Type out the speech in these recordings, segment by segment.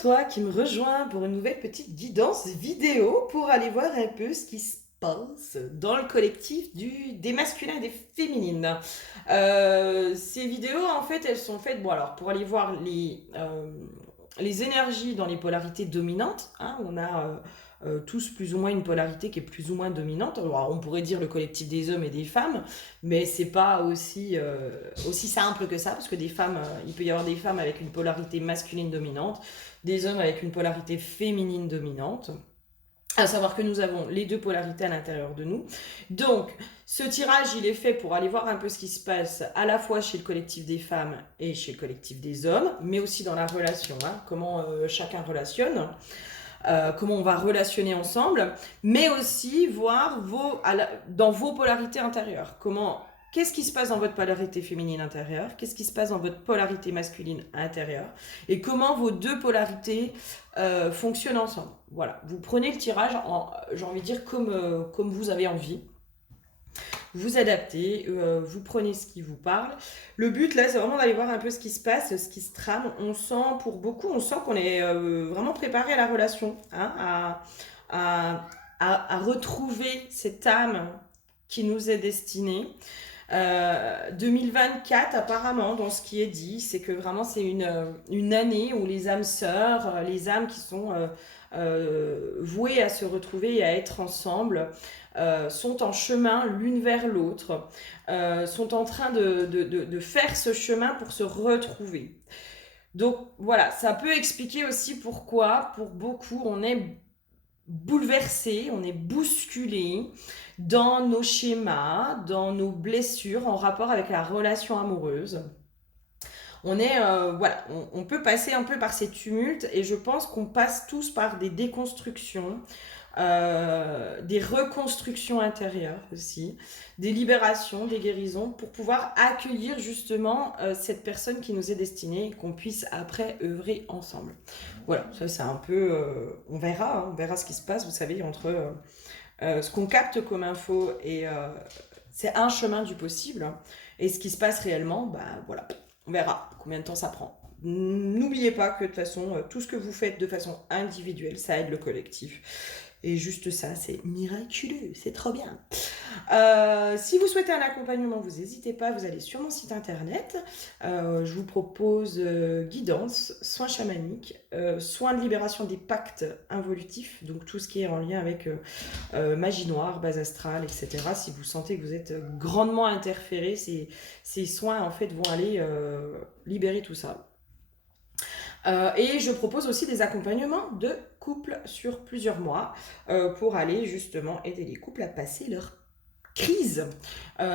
toi qui me rejoins pour une nouvelle petite guidance vidéo pour aller voir un peu ce qui se passe dans le collectif des masculins et des féminines. Ces vidéos, en fait, elles sont faites, bon alors, pour aller voir les énergies dans les polarités dominantes, hein, on a tous plus ou moins une polarité qui est plus ou moins dominante. Alors, on pourrait dire le collectif des hommes et des femmes, mais c'est pas aussi simple que ça, parce que des femmes, il peut y avoir des femmes avec une polarité masculine dominante, des hommes avec une polarité féminine dominante. À savoir que nous avons les deux polarités à l'intérieur de nous. Donc, ce tirage, il est fait pour aller voir un peu ce qui se passe à la fois chez le collectif des femmes et chez le collectif des hommes, mais aussi dans la relation, hein, comment chacun relationne. Comment on va relationner ensemble, mais aussi voir dans vos polarités intérieures. Qu'est-ce qui se passe dans votre polarité féminine intérieure, qu'est-ce qui se passe dans votre polarité masculine intérieure, et comment vos deux polarités fonctionnent ensemble. Voilà, vous prenez le tirage, j'ai envie de dire, comme vous avez envie. Vous adaptez, vous prenez ce qui vous parle. Le but là, c'est vraiment d'aller voir un peu ce qui se passe, ce qui se trame. Pour beaucoup, on sent qu'on est vraiment préparé à la relation, hein, à retrouver cette âme qui nous est destinée. 2024, apparemment, dans ce qui est dit, c'est que vraiment c'est une année où les âmes sœurs, les âmes qui sont vouées à se retrouver et à être ensemble, sont en chemin l'une vers l'autre, sont en train de faire ce chemin pour se retrouver. Donc voilà, ça peut expliquer aussi pourquoi, pour beaucoup, on est bouleversé, on est bousculé dans nos schémas, dans nos blessures en rapport avec la relation amoureuse. On peut passer un peu par ces tumultes et je pense qu'on passe tous par des déconstructions, des reconstructions intérieures aussi, des libérations, des guérisons pour pouvoir accueillir justement cette personne qui nous est destinée et qu'on puisse après œuvrer ensemble. Voilà, ça c'est un peu, on verra ce qui se passe, vous savez, entre ce qu'on capte comme info et c'est un chemin du possible, hein, et ce qui se passe réellement, bah voilà, on verra combien de temps ça prend. N'oubliez pas que de toute façon, tout ce que vous faites de façon individuelle, ça aide le collectif. Et juste ça, c'est miraculeux, c'est trop bien. Si vous souhaitez un accompagnement, vous n'hésitez pas, vous allez sur mon site internet. Je vous propose guidance, soins chamaniques, soins de libération des pactes involutifs, donc tout ce qui est en lien avec magie noire, base astrale, etc. Si vous sentez que vous êtes grandement interféré, ces soins en fait vont aller libérer tout ça. Et je propose aussi des accompagnements de couples sur plusieurs mois pour aller justement aider les couples à passer leur crise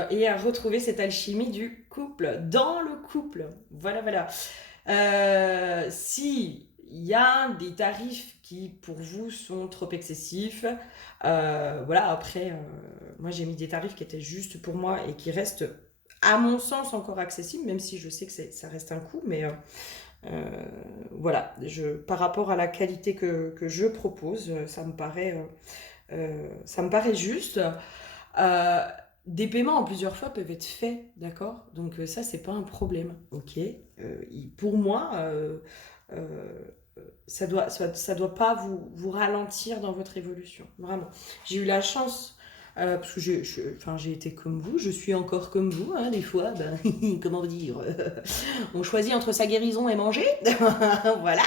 et à retrouver cette alchimie du couple dans le couple. Voilà. Si il y a des tarifs qui pour vous sont trop excessifs, voilà, après moi j'ai mis des tarifs qui étaient juste pour moi et qui restent à mon sens encore accessibles, même si je sais que ça reste un coût, mais voilà, par rapport à la qualité que je propose, ça me paraît juste. Des paiements en plusieurs fois peuvent être faits, d'accord? Donc ça, c'est pas un problème, ok? Pour moi, ça doit pas vous ralentir dans votre évolution, vraiment. J'ai eu la chance, parce que j'ai été comme vous, je suis encore comme vous, hein, des fois, ben, comment dire, on choisit entre sa guérison et manger, voilà.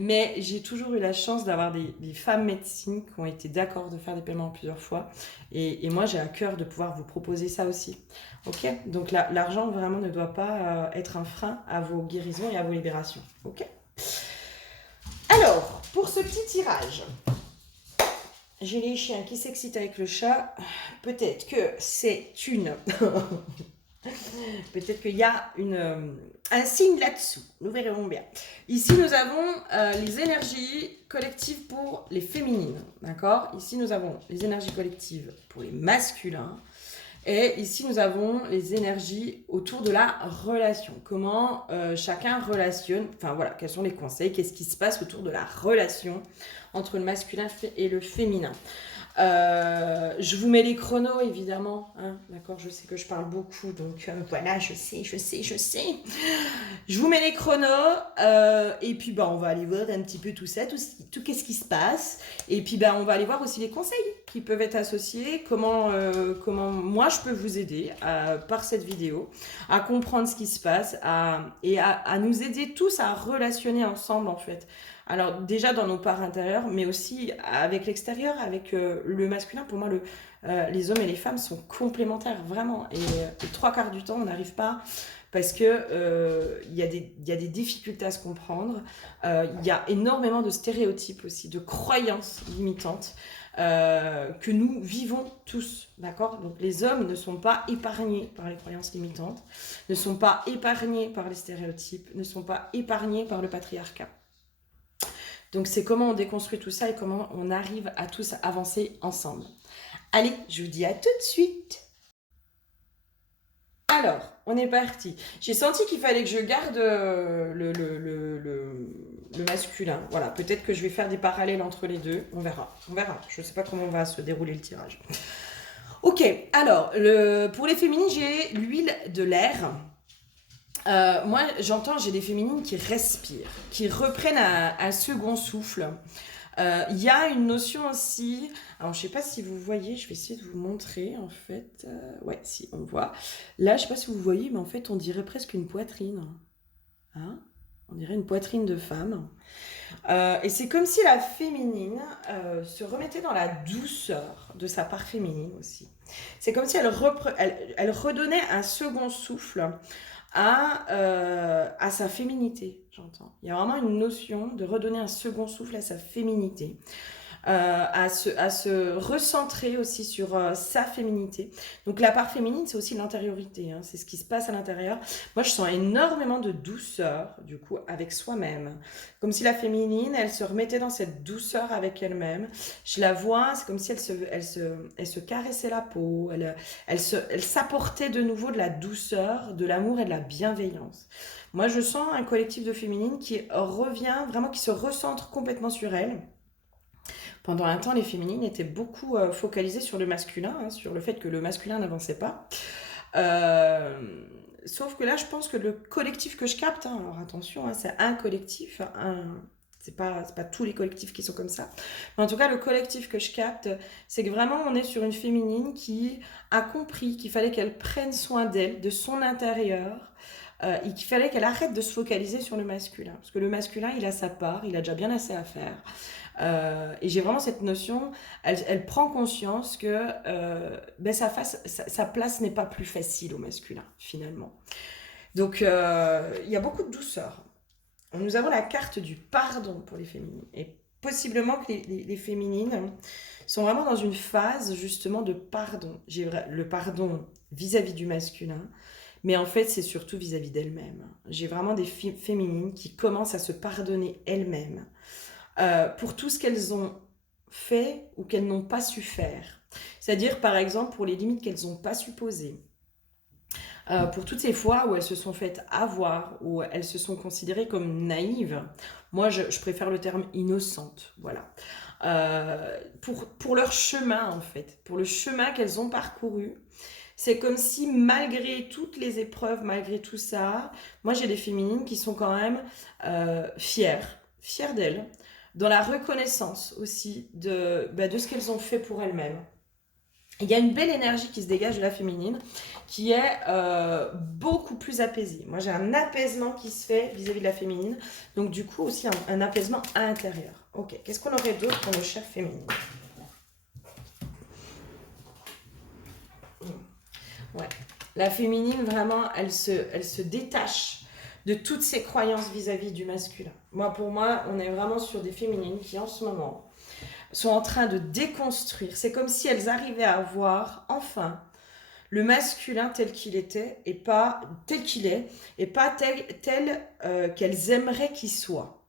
Mais j'ai toujours eu la chance d'avoir des femmes médecines qui ont été d'accord de faire des paiements plusieurs fois. Et moi, j'ai à cœur de pouvoir vous proposer ça aussi. Ok? Donc l'argent vraiment ne doit pas être un frein à vos guérisons et à vos libérations. Ok? Alors, pour ce petit tirage, j'ai les chiens qui s'excitent avec le chat. Peut-être que c'est une... Peut-être qu'il y a un signe là-dessous. Nous verrons bien. Ici, nous avons les énergies collectives pour les féminines. D'accord? Ici, nous avons les énergies collectives pour les masculins. Et ici, nous avons les énergies autour de la relation. Comment chacun relationne, enfin voilà, quels sont les conseils, qu'est-ce qui se passe autour de la relation entre le masculin et le féminin. Je vous mets les chronos évidemment, hein, d'accord, je sais que je parle beaucoup, donc voilà, je sais. Je vous mets les chronos, et puis bah, on va aller voir un petit peu tout ça, tout qu'est-ce qui se passe, et puis bah, on va aller voir aussi les conseils qui peuvent être associés, comment moi je peux vous aider par cette vidéo, à comprendre ce qui se passe, et à nous aider tous à relationner ensemble en fait. Alors déjà dans nos parts intérieures, mais aussi avec l'extérieur, avec le masculin. Pour moi, les hommes et les femmes sont complémentaires, vraiment. Et les trois quarts du temps, on n'arrive pas parce que y a des difficultés à se comprendre. Il y a énormément de stéréotypes aussi, de croyances limitantes que nous vivons tous, d'accord? Donc les hommes ne sont pas épargnés par les croyances limitantes, ne sont pas épargnés par les stéréotypes, ne sont pas épargnés par le patriarcat. Donc c'est comment on déconstruit tout ça et comment on arrive à tous avancer ensemble. Allez, je vous dis à tout de suite. Alors, on est parti. J'ai senti qu'il fallait que je garde le masculin. Voilà, peut-être que je vais faire des parallèles entre les deux. On verra. Je ne sais pas comment va se dérouler le tirage. Ok, alors, pour les féminines, j'ai l'huile de l'air. Moi, j'ai des féminines qui respirent, qui reprennent un second souffle. Il y a une notion aussi, alors je sais pas si vous voyez, je vais essayer de vous montrer en fait. Ouais, si on voit. Là, je sais pas si vous voyez, mais en fait, on dirait presque une poitrine. Hein, on dirait une poitrine de femme. Et c'est comme si la féminine se remettait dans la douceur de sa part féminine aussi. C'est comme si elle redonnait un second souffle à sa féminité, j'entends. Il y a vraiment une notion de redonner un second souffle à sa féminité, à se recentrer aussi sur sa féminité. Donc la part féminine, c'est aussi l'intériorité, hein, c'est ce qui se passe à l'intérieur. Moi, je sens énormément de douceur, du coup, avec soi-même. Comme si la féminine, elle se remettait dans cette douceur avec elle-même. Je la vois, c'est comme si elle se caressait la peau, elle s'apportait de nouveau de la douceur, de l'amour et de la bienveillance. Moi, je sens un collectif de féminines qui revient, vraiment qui se recentre complètement sur elle. Pendant un temps, les féminines étaient beaucoup focalisées sur le masculin, hein, sur le fait que le masculin n'avançait pas. Euh, Sauf que là, je pense que le collectif que je capte, hein, alors attention, hein, c'est un collectif, c'est pas tous les collectifs qui sont comme ça. Mais en tout cas, le collectif que je capte, c'est que vraiment, on est sur une féminine qui a compris qu'il fallait qu'elle prenne soin d'elle, de son intérieur, et qu'il fallait qu'elle arrête de se focaliser sur le masculin. Parce que le masculin, il a sa part, il a déjà bien assez à faire. Et j'ai vraiment cette notion, elle prend conscience que sa place n'est pas plus facile au masculin, finalement. Donc, il y a beaucoup de douceur. Nous avons la carte du pardon pour les féminines. Et possiblement que les féminines sont vraiment dans une phase, justement, de pardon. J'ai le pardon vis-à-vis du masculin, mais en fait, c'est surtout vis-à-vis d'elles-mêmes. J'ai vraiment des féminines qui commencent à se pardonner elles-mêmes pour tout ce qu'elles ont fait ou qu'elles n'ont pas su faire. C'est-à-dire, par exemple, pour les limites qu'elles n'ont pas su poser. Pour toutes ces fois où elles se sont faites avoir, où elles se sont considérées comme naïves, moi je préfère le terme innocente, voilà. Pour leur chemin en fait, pour le chemin qu'elles ont parcouru, c'est comme si malgré toutes les épreuves, malgré tout ça, moi j'ai des féminines qui sont quand même fières d'elles, dans la reconnaissance aussi de ce qu'elles ont fait pour elles-mêmes. Il y a une belle énergie qui se dégage de la féminine qui est beaucoup plus apaisée. Moi, j'ai un apaisement qui se fait vis-à-vis de la féminine. Donc, du coup, aussi un apaisement intérieur. Ok, qu'est-ce qu'on aurait d'autre pour nos chères féminines? Ouais. La féminine, vraiment, elle se détache de toutes ses croyances vis-à-vis du masculin. Pour moi, on est vraiment sur des féminines qui, en ce moment, sont en train de déconstruire. C'est comme si elles arrivaient à voir enfin le masculin tel qu'il était et pas tel qu'il est et pas tel qu'elles aimeraient qu'il soit.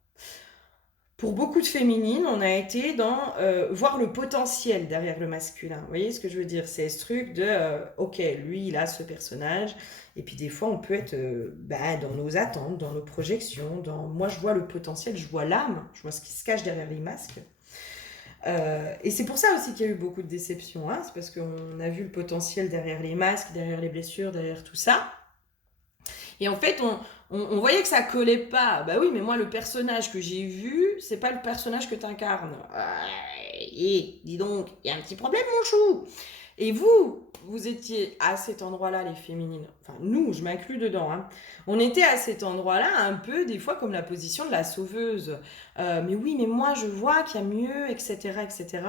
pour beaucoup de féminines, on a été dans voir le potentiel derrière le masculin. Vous voyez ce que je veux dire? C'est ce truc de, ok, lui, il a ce personnage. Et puis des fois, on peut être dans nos attentes, dans nos projections. Moi, je vois le potentiel, je vois l'âme, je vois ce qui se cache derrière les masques. Et c'est pour ça aussi qu'il y a eu beaucoup de déceptions. Hein. C'est parce qu'on a vu le potentiel derrière les masques, derrière les blessures, derrière tout ça. Et en fait, on voyait que ça collait pas. Bah oui, mais moi, le personnage que j'ai vu, c'est pas le personnage que tu incarnes. Et dis donc, il y a un petit problème, mon chou. Et vous étiez à cet endroit-là, les féminines. Enfin, nous, je m'inclus dedans. Hein. On était à cet endroit-là, un peu, des fois, comme la position de la sauveuse. Mais oui, mais moi, je vois qu'il y a mieux, etc., etc.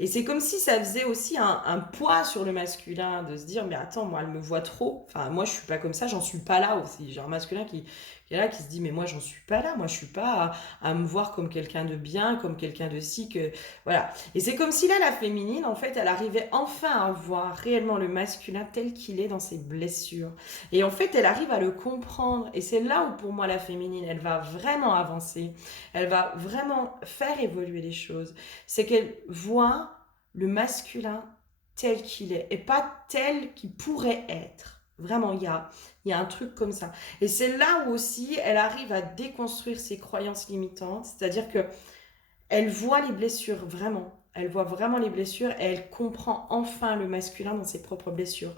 Et c'est comme si ça faisait aussi un poids sur le masculin, de se dire, mais attends, moi, elle me voit trop. Enfin, moi, je suis pas comme ça, j'en suis pas là aussi. J'ai un masculin qui est là, qui se dit, mais moi, j'en suis pas là. Moi, je suis pas à me voir comme quelqu'un de bien, comme quelqu'un de si, que... Voilà. Et c'est comme si là, la féminine, en fait, elle arrivait enfin à voir réellement le masculin tel qu'il est dans ses blessures. Et en fait, elle arrive à le comprendre. Et c'est là où, pour moi, la féminine, elle va vraiment avancer. Elle va vraiment faire évoluer les choses. C'est qu'elle voit le masculin tel qu'il est et pas tel qu'il pourrait être. Vraiment, il y a un truc comme ça. Et c'est là où aussi elle arrive à déconstruire ses croyances limitantes, c'est-à-dire que elle voit les blessures vraiment. Elle voit vraiment les blessures et elle comprend enfin le masculin dans ses propres blessures.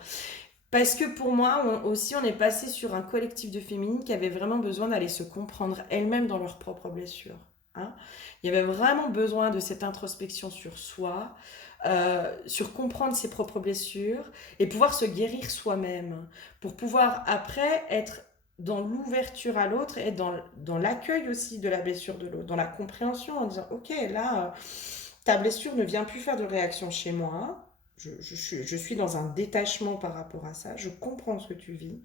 Parce que pour moi, on est passé sur un collectif de féminines qui avait vraiment besoin d'aller se comprendre elles-mêmes dans leurs propres blessures. Hein. Il y avait vraiment besoin de cette introspection sur soi, sur comprendre ses propres blessures et pouvoir se guérir soi-même pour pouvoir après être dans l'ouverture à l'autre et dans l'accueil aussi de la blessure de l'autre, dans la compréhension en disant ok là ta blessure ne vient plus faire de réaction chez moi, je suis dans un détachement par rapport à ça, je comprends ce que tu vis,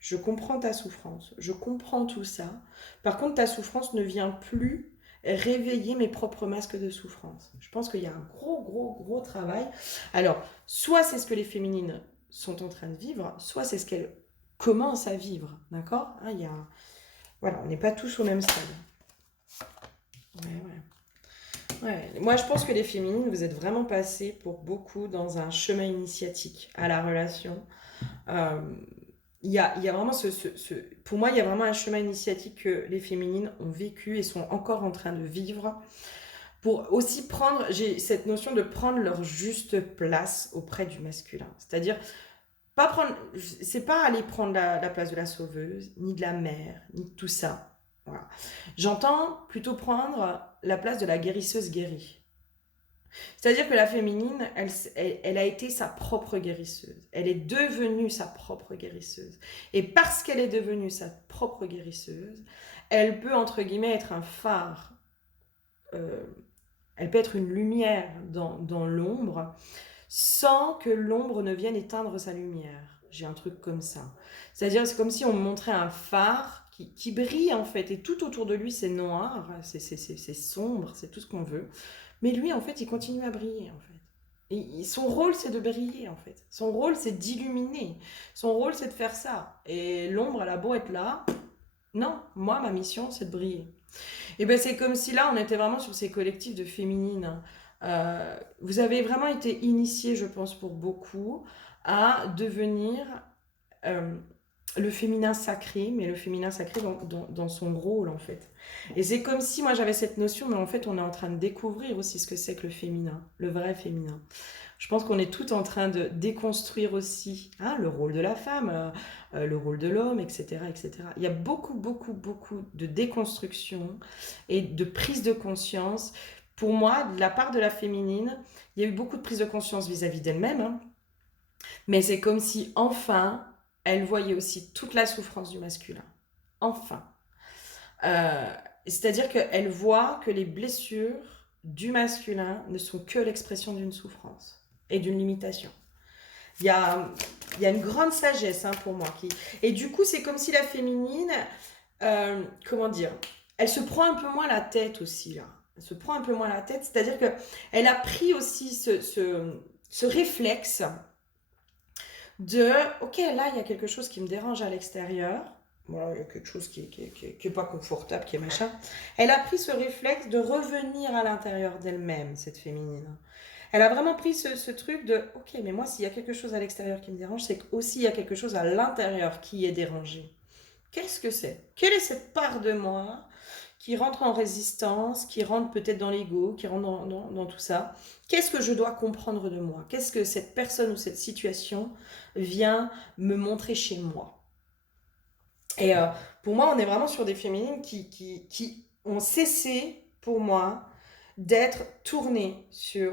je comprends ta souffrance, je comprends tout ça. Par contre, ta souffrance ne vient plus réveiller mes propres masques de souffrance. Je pense qu'il y a un gros, gros, gros travail. Alors, soit c'est ce que les féminines sont en train de vivre, soit c'est ce qu'elles commencent à vivre, d'accord. Hein, voilà, on n'est pas tous au même stade. Ouais, ouais. Ouais. Moi, je pense que les féminines, vous êtes vraiment passées pour beaucoup dans un chemin initiatique à la relation. Euh, il y a vraiment pour moi, il y a vraiment un chemin initiatique que les féminines ont vécu et sont encore en train de vivre pour aussi j'ai cette notion de prendre leur juste place auprès du masculin. C'est-à-dire, c'est pas aller prendre la place de la sauveuse, ni de la mère, ni de tout ça. Voilà. J'entends plutôt prendre la place de la guérisseuse guérie. C'est-à-dire que la féminine, elle a été sa propre guérisseuse. Elle est devenue sa propre guérisseuse. Et parce qu'elle est devenue sa propre guérisseuse, elle peut, entre guillemets, être un phare. Elle peut être une lumière dans l'ombre sans que l'ombre ne vienne éteindre sa lumière. J'ai un truc comme ça. C'est-à-dire, c'est comme si on me montrait un phare qui brille, en fait, et tout autour de lui, c'est noir, c'est sombre, c'est tout ce qu'on veut. Mais lui, en fait, il continue à briller, en fait. Et son rôle, c'est de briller, en fait. Son rôle, c'est d'illuminer. Son rôle, c'est de faire ça. Et l'ombre, elle a beau être là. Non, moi, ma mission, c'est de briller. Et ben c'est comme si là, on était vraiment sur ces collectifs de féminines. Vous avez vraiment été initiés, je pense, pour beaucoup, à devenir euh, le féminin sacré, mais le féminin sacré dans son rôle, en fait. Et c'est comme si moi, j'avais cette notion, mais en fait, on est en train de découvrir aussi ce que c'est que le féminin, le vrai féminin. Je pense qu'on est tout en train de déconstruire aussi hein, le rôle de la femme, le rôle de l'homme, etc., etc. Il y a beaucoup, beaucoup, beaucoup de déconstruction et de prise de conscience. Pour moi, de la part de la féminine, il y a eu beaucoup de prise de conscience vis-à-vis d'elle-même, hein, mais c'est comme si enfin, elle voyait aussi toute la souffrance du masculin. Enfin. Euh, C'est-à-dire qu'elle voit que les blessures du masculin ne sont que l'expression d'une souffrance et d'une limitation. Il y a, il y a une grande sagesse hein, pour moi. Et du coup, c'est comme si la féminine, comment dire, elle se prend un peu moins la tête aussi là. Elle se prend un peu moins la tête, c'est-à-dire qu'elle a pris aussi ce réflexe de, ok, là, il y a quelque chose qui me dérange à l'extérieur. Voilà, il y a quelque chose qui est pas confortable, qui est machin. Elle a pris ce réflexe de revenir à l'intérieur d'elle-même, cette féminine. Elle a vraiment pris ce truc de, ok, mais moi, s'il y a quelque chose à l'extérieur qui me dérange, c'est qu'aussi il y a quelque chose à l'intérieur qui est dérangé. Qu'est-ce que c'est? Quelle est cette part de moi qui rentre en résistance, qui rentre peut-être dans l'ego, qui rentre dans tout ça? Qu'est-ce que je dois comprendre de moi? Qu'est-ce que cette personne ou cette situation vient me montrer chez moi? Et pour moi, on est vraiment sur des féminines qui ont cessé, pour moi, d'être tournées sur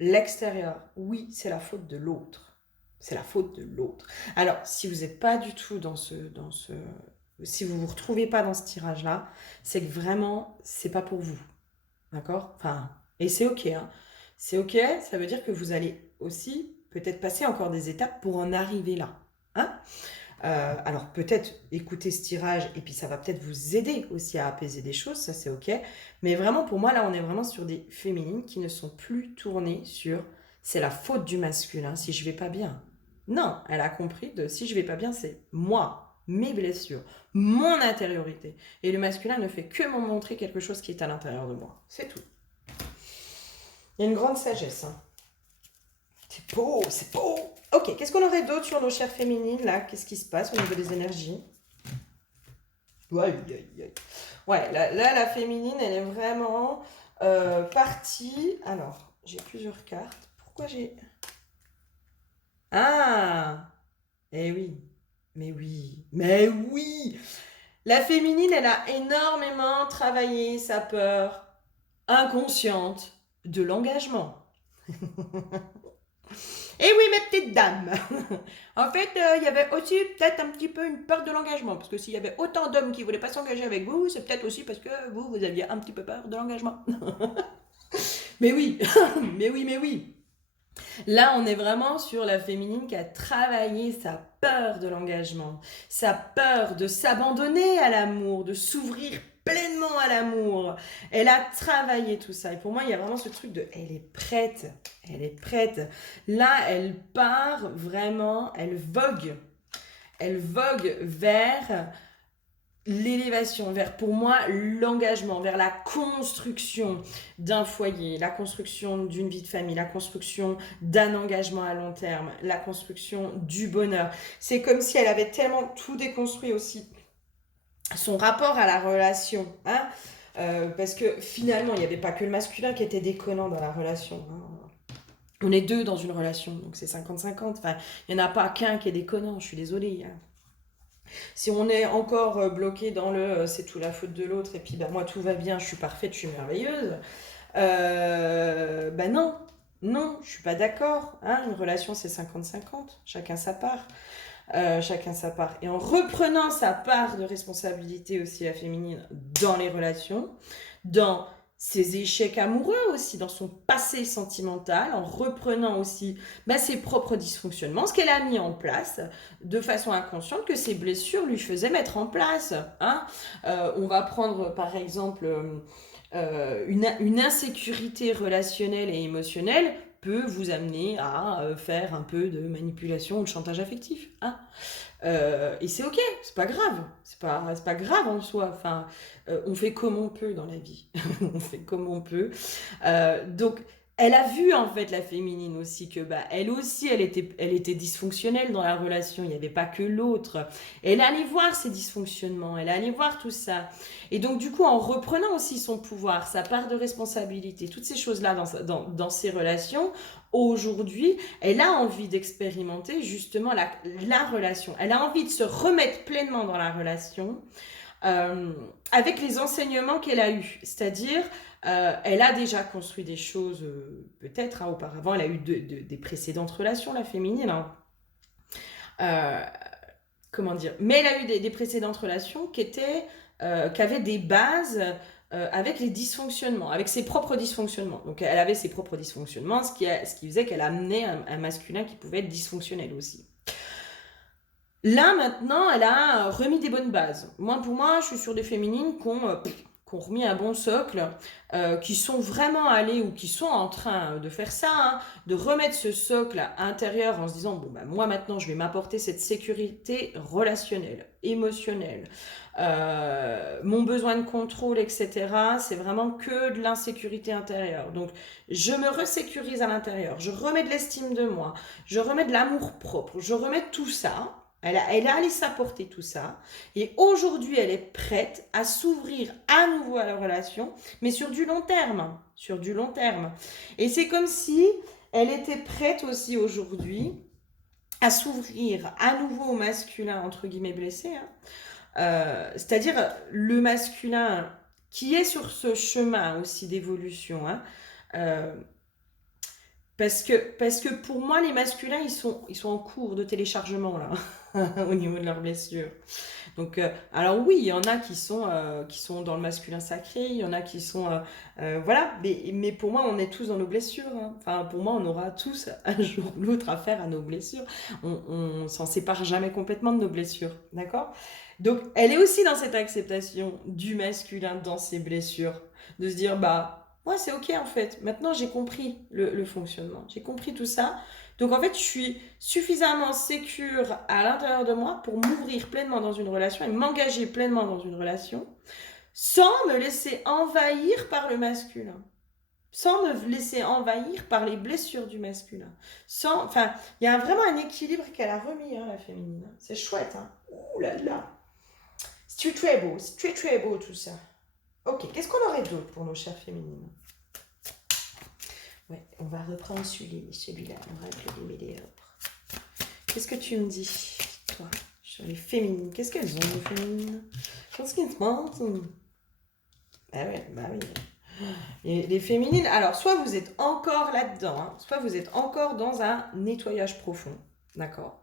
l'extérieur. Oui, c'est la faute de l'autre. C'est la faute de l'autre. Alors, si vous n'êtes pas du tout si vous vous retrouvez pas dans ce tirage-là, c'est que vraiment, c'est pas pour vous. D'accord? Enfin, et c'est ok, hein. C'est ok, ça veut dire que vous allez aussi peut-être passer encore des étapes pour en arriver là. Hein? Alors peut-être écouter ce tirage et puis ça va peut-être vous aider aussi à apaiser des choses, ça c'est ok. Mais vraiment pour moi là on est vraiment sur des féminines qui ne sont plus tournées sur c'est la faute du masculin si je vais pas bien. Non, elle a compris de si je vais pas bien c'est moi, mes blessures, mon intériorité. Et le masculin ne fait que me montrer quelque chose qui est à l'intérieur de moi. C'est tout. Il y a une grande sagesse. Hein. C'est beau, c'est beau. Ok, qu'est-ce qu'on aurait d'autre sur nos chères féminines là? Qu'est-ce qui se passe au niveau des énergies? Ouais, ouais là, la féminine, elle est vraiment partie. Alors, j'ai plusieurs cartes. Pourquoi j'ai. Ah! Eh oui, mais oui, mais oui! La féminine, elle a énormément travaillé sa peur inconsciente de l'engagement. Eh oui, mes petites dames. En fait, il y avait aussi peut-être un petit peu une peur de l'engagement. Parce que s'il y avait autant d'hommes qui ne voulaient pas s'engager avec vous, c'est peut-être aussi parce que vous aviez un petit peu peur de l'engagement. Mais oui, mais oui, mais oui. Là, on est vraiment sur la féminine qui a travaillé sa peur de l'engagement, sa peur de s'abandonner à l'amour, de s'ouvrir pleinement à l'amour. Elle a travaillé tout ça. Et pour moi, il y a vraiment ce truc de elle est prête. Elle est prête. Là, elle part vraiment, elle vogue. Elle vogue vers l'élévation, vers pour moi l'engagement, vers la construction d'un foyer, la construction d'une vie de famille, la construction d'un engagement à long terme, la construction du bonheur. C'est comme si elle avait tellement tout déconstruit aussi, son rapport à la relation, hein, parce que finalement il n'y avait pas que le masculin qui était déconnant dans la relation. Hein. On est deux dans une relation, donc c'est 50-50. Enfin, il n'y en a pas qu'un qui est déconnant, je suis désolée. Hein. Si on est encore bloqué dans le c'est tout la faute de l'autre et puis ben, moi tout va bien, je suis parfaite, je suis merveilleuse, ben non, non, je suis pas d'accord. Hein, une relation c'est 50-50, chacun sa part. Chacun sa part. Et en reprenant sa part de responsabilité aussi la féminine dans les relations, dans ses échecs amoureux aussi, dans son passé sentimental, en reprenant aussi ses propres dysfonctionnements, ce qu'elle a mis en place de façon inconsciente que ses blessures lui faisaient mettre en place. Hein. On va prendre par exemple une insécurité relationnelle et émotionnelle peut vous amener à faire un peu de manipulation ou de chantage affectif. Hein. Et c'est ok, c'est pas grave, c'est pas grave en soi. Enfin, on fait comme on peut dans la vie, on fait comme on peut. Donc, elle a vu en fait la féminine aussi que elle aussi elle était dysfonctionnelle dans la relation. Il n'y avait pas que l'autre. Elle allait voir ses dysfonctionnements, elle allait voir tout ça. Et donc du coup en reprenant aussi son pouvoir, sa part de responsabilité, toutes ces choses là dans ses relations. Aujourd'hui, elle a envie d'expérimenter justement la relation. Elle a envie de se remettre pleinement dans la relation avec les enseignements qu'elle a eus. C'est-à-dire, elle a déjà construit des choses, peut-être, hein, auparavant. Elle a eu des précédentes relations, la féminine. Hein. Comment dire? Mais elle a eu des précédentes relations qui avaient des bases avec les dysfonctionnements, avec ses propres dysfonctionnements. Donc elle avait ses propres dysfonctionnements, ce qui faisait qu'elle amenait un masculin qui pouvait être dysfonctionnel aussi. Là, maintenant, elle a remis des bonnes bases. Pour moi, je suis sur des féminines qui qui ont remis un bon socle, qui sont vraiment allés ou qui sont en train de faire ça, hein, de remettre ce socle intérieur en se disant, bon, bah, moi maintenant je vais m'apporter cette sécurité relationnelle, émotionnelle, mon besoin de contrôle, etc. C'est vraiment que de l'insécurité intérieure. Donc, je me resécurise à l'intérieur, je remets de l'estime de moi, je remets de l'amour propre, je remets tout ça. Elle a allé s'apporter tout ça. Et aujourd'hui, elle est prête à s'ouvrir à nouveau à la relation, mais sur du long terme. Sur du long terme. Et c'est comme si elle était prête aussi aujourd'hui à s'ouvrir à nouveau au masculin, entre guillemets, blessé. Hein. C'est-à-dire le masculin qui est sur ce chemin aussi d'évolution. Hein. Euh, parce que pour moi, les masculins, ils sont en cours de téléchargement, là, au niveau de leurs blessures. Donc, alors oui, il y en a qui sont dans le masculin sacré, il y en a qui sont... voilà, mais pour moi, on est tous dans nos blessures. Hein. Enfin, pour moi, on aura tous, un jour ou l'autre, affaire à nos blessures. On s'en sépare jamais complètement de nos blessures, d'accord? Donc, elle est aussi dans cette acceptation du masculin dans ses blessures, de se dire, bah... Ouais, c'est ok en fait. Maintenant, j'ai compris le fonctionnement. J'ai compris tout ça. Donc en fait, je suis suffisamment sécure à l'intérieur de moi pour m'ouvrir pleinement dans une relation et m'engager pleinement dans une relation sans me laisser envahir par le masculin. Sans me laisser envahir par les blessures du masculin. Sans, enfin, il y a vraiment un équilibre qu'elle a remis, hein, la féminine. C'est chouette, hein. Ouh là là. C'est très beau, c'est très beau tout ça. Ok, qu'est-ce qu'on aurait d'autre pour nos chères féminines? Ouais, on va reprendre celui-là, on va appeler les médiocres. Qu'est-ce que tu me dis, toi, sur les féminines? Qu'est-ce qu'elles ont, les féminines? Qu'est-ce qu'elles pensent? Ah ouais, bah oui. Et les féminines, alors soit vous êtes encore là-dedans, hein, soit vous êtes encore dans un nettoyage profond, d'accord?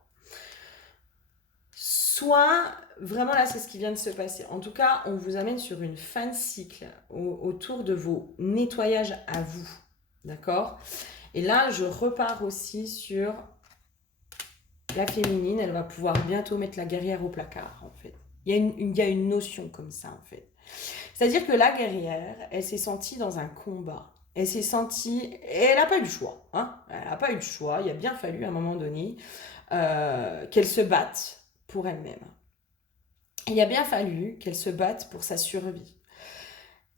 Soit, vraiment là, c'est ce qui vient de se passer. En tout cas, on vous amène sur une fin de cycle autour de vos nettoyages à vous, d'accord? Et là, je repars aussi sur la féminine, elle va pouvoir bientôt mettre la guerrière au placard, en fait. Il y a une notion comme ça, en fait. C'est-à-dire que la guerrière, elle s'est sentie dans un combat. Elle s'est sentie... Et elle n'a pas eu le choix. Hein, elle n'a pas eu le choix. Il a bien fallu, à un moment donné, qu'elle se batte pour elle-même. Il a bien fallu qu'elle se batte pour sa survie.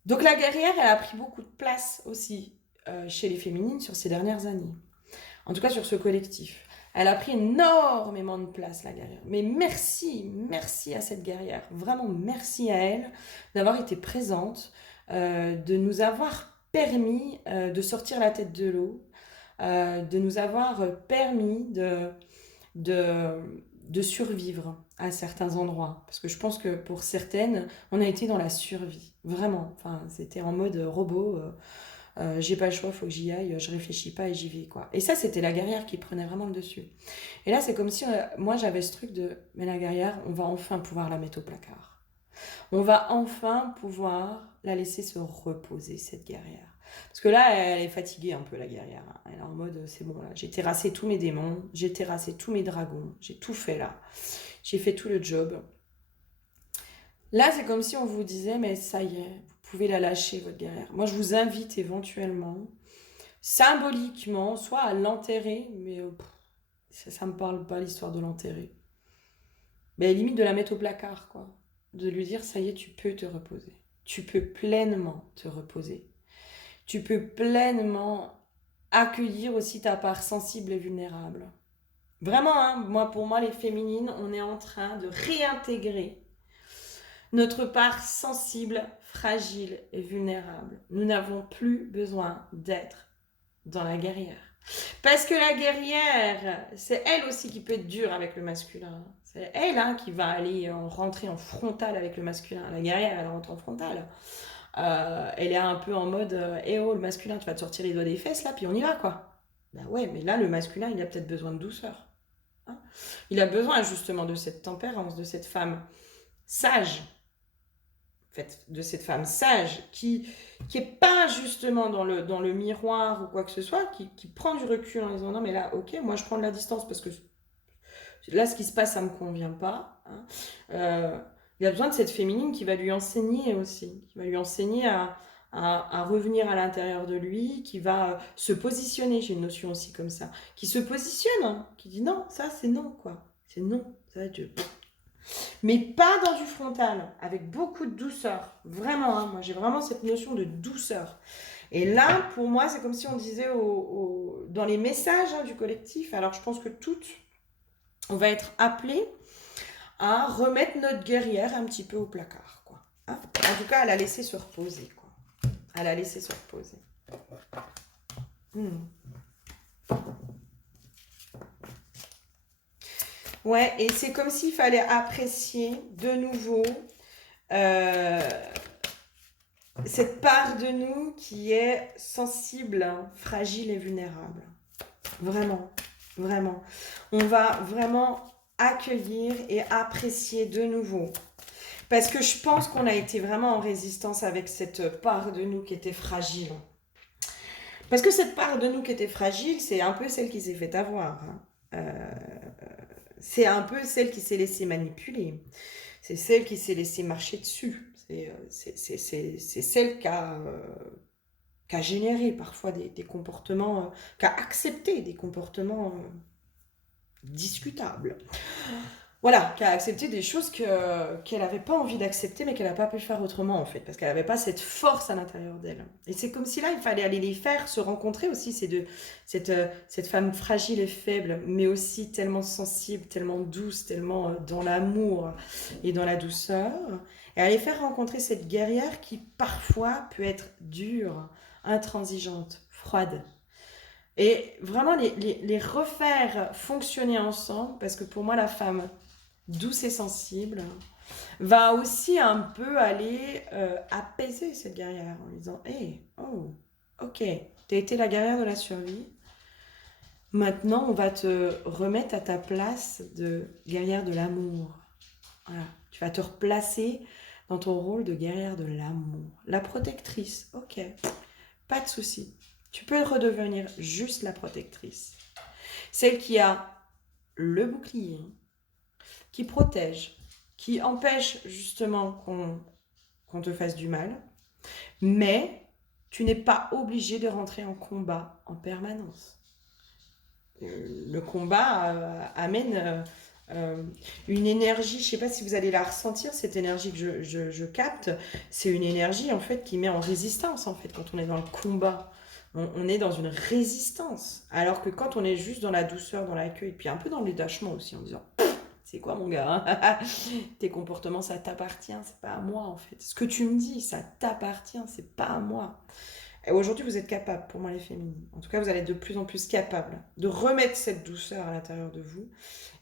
Donc la guerrière, elle a pris beaucoup de place aussi chez les féminines sur ces dernières années. En tout cas, sur ce collectif. Elle a pris énormément de place, la guerrière. Mais merci à cette guerrière. Vraiment, merci à elle d'avoir été présente, de nous avoir permis de sortir la tête de l'eau, de nous avoir permis de survivre à certains endroits. Parce que je pense que pour certaines, on a été dans la survie. Vraiment. Enfin, c'était en mode robot. J'ai pas le choix, faut que j'y aille, je réfléchis pas et j'y vais, quoi. Et ça, c'était la guerrière qui prenait vraiment le dessus. Et là, c'est comme si moi, j'avais ce truc de, mais la guerrière, on va enfin pouvoir la mettre au placard. On va enfin pouvoir la laisser se reposer, cette guerrière. Parce que là, elle est fatiguée un peu, la guerrière. Elle est en mode, c'est bon, là, j'ai terrassé tous mes démons, j'ai terrassé tous mes dragons, j'ai tout fait là. J'ai fait tout le job. Là, c'est comme si on vous disait, mais ça y est, vous pouvez la lâcher, votre guerrière. Moi, je vous invite éventuellement, symboliquement, soit à l'enterrer, mais ça me parle pas, l'histoire de l'enterrer. Mais limite de la mettre au placard, quoi. De lui dire, ça y est, tu peux te reposer. Tu peux pleinement te reposer. Tu peux pleinement accueillir aussi ta part sensible et vulnérable. Vraiment, hein, pour moi, les féminines, on est en train de réintégrer notre part sensible, fragile et vulnérable. Nous n'avons plus besoin d'être dans la guerrière. Parce que la guerrière, c'est elle aussi qui peut être dure avec le masculin. C'est elle qui va aller rentrer en frontal avec le masculin. La guerrière, elle rentre en frontal. Elle est un peu en mode eh oh, le masculin, tu vas te sortir les doigts des fesses là, puis on y va, quoi. Ben ouais, mais là, le masculin, il a peut-être besoin de douceur. Hein, il a besoin justement de cette tempérance, de cette femme sage, en fait, de cette femme sage qui est pas justement dans le miroir ou quoi que ce soit, qui prend du recul en disant non mais là ok, moi je prends de la distance parce que là ce qui se passe ça me convient pas, hein. Il a besoin de cette féminine qui va lui enseigner aussi, qui va lui enseigner à revenir à l'intérieur de lui, qui va se positionner, j'ai une notion aussi comme ça, qui se positionne, hein, qui dit non, ça c'est non, quoi. C'est non, ça mais pas dans du frontal, avec beaucoup de douceur. Vraiment, hein, moi j'ai vraiment cette notion de douceur. Et là, pour moi, c'est comme si on disait dans les messages hein, du collectif, alors je pense que toutes, on va être appelées à remettre notre guerrière un petit peu au placard, quoi. Hein, en tout cas, à la laisser se reposer, quoi. À la laisser se reposer. Ouais, et c'est comme s'il fallait apprécier de nouveau euh, cette part de nous qui est sensible, fragile et vulnérable. Vraiment, vraiment. On va vraiment accueillir et apprécier de nouveau. Parce que je pense qu'on a été vraiment en résistance avec cette part de nous qui était fragile. Parce que cette part de nous qui était fragile, c'est un peu celle qui s'est fait avoir. Hein. C'est un peu celle qui s'est laissée manipuler. C'est celle qui s'est laissée marcher dessus. C'est celle qui a généré parfois des comportements, qui a accepté des comportements discutables. Voilà, qui a accepté des choses qu'elle n'avait pas envie d'accepter, mais qu'elle n'a pas pu faire autrement, en fait, parce qu'elle n'avait pas cette force à l'intérieur d'elle. Et c'est comme si là, il fallait aller les faire se rencontrer aussi, cette femme fragile et faible, mais aussi tellement sensible, tellement douce, tellement dans l'amour et dans la douceur, et aller faire rencontrer cette guerrière qui, parfois, peut être dure, intransigeante, froide. Et vraiment les refaire fonctionner ensemble, parce que pour moi, la femme douce et sensible, va aussi un peu aller apaiser cette guerrière en lui disant hey, oh, ok, t'as été la guerrière de la survie. Maintenant, on va te remettre à ta place de guerrière de l'amour. Voilà. Tu vas te replacer dans ton rôle de guerrière de l'amour. La protectrice, ok, pas de souci. Tu peux redevenir juste la protectrice. Celle qui a le bouclier, qui protège, qui empêche justement qu'on te fasse du mal, mais tu n'es pas obligé de rentrer en combat en permanence. Le combat amène une énergie, je ne sais pas si vous allez la ressentir, cette énergie que je capte, c'est une énergie en fait qui met en résistance en fait quand on est dans le combat. On est dans une résistance, alors que quand on est juste dans la douceur, dans l'accueil, puis un peu dans le détachement aussi, en disant c'est quoi mon gars hein tes comportements, ça t'appartient, c'est pas à moi en fait. Ce que tu me dis, ça t'appartient, c'est pas à moi. Et aujourd'hui, vous êtes capable, pour moi les féminines. En tout cas, vous allez être de plus en plus capable de remettre cette douceur à l'intérieur de vous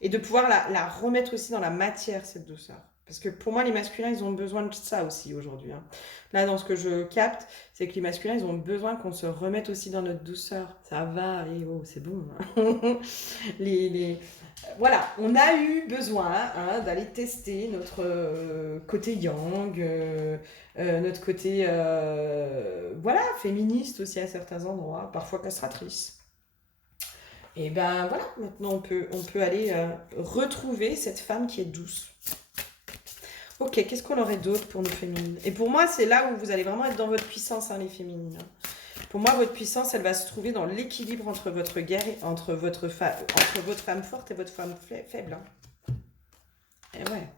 et de pouvoir la remettre aussi dans la matière, cette douceur. Parce que pour moi, les masculins, ils ont besoin de ça aussi aujourd'hui. Hein. Là, dans ce que je capte, c'est que les masculins, ils ont besoin qu'on se remette aussi dans notre douceur. Ça va, et oh, c'est bon. Hein. Voilà, on a eu besoin hein, d'aller tester notre côté yang, notre côté voilà, féministe aussi à certains endroits, parfois castratrice. Et ben voilà, maintenant on peut aller retrouver cette femme qui est douce. Ok, qu'est-ce qu'on aurait d'autre pour nos féminines? Et pour moi, c'est là où vous allez vraiment être dans votre puissance, hein, les féminines. Pour moi, votre puissance, elle va se trouver dans l'équilibre entre votre guerre, entre votre femme forte et votre femme faible. Hein. Et ouais.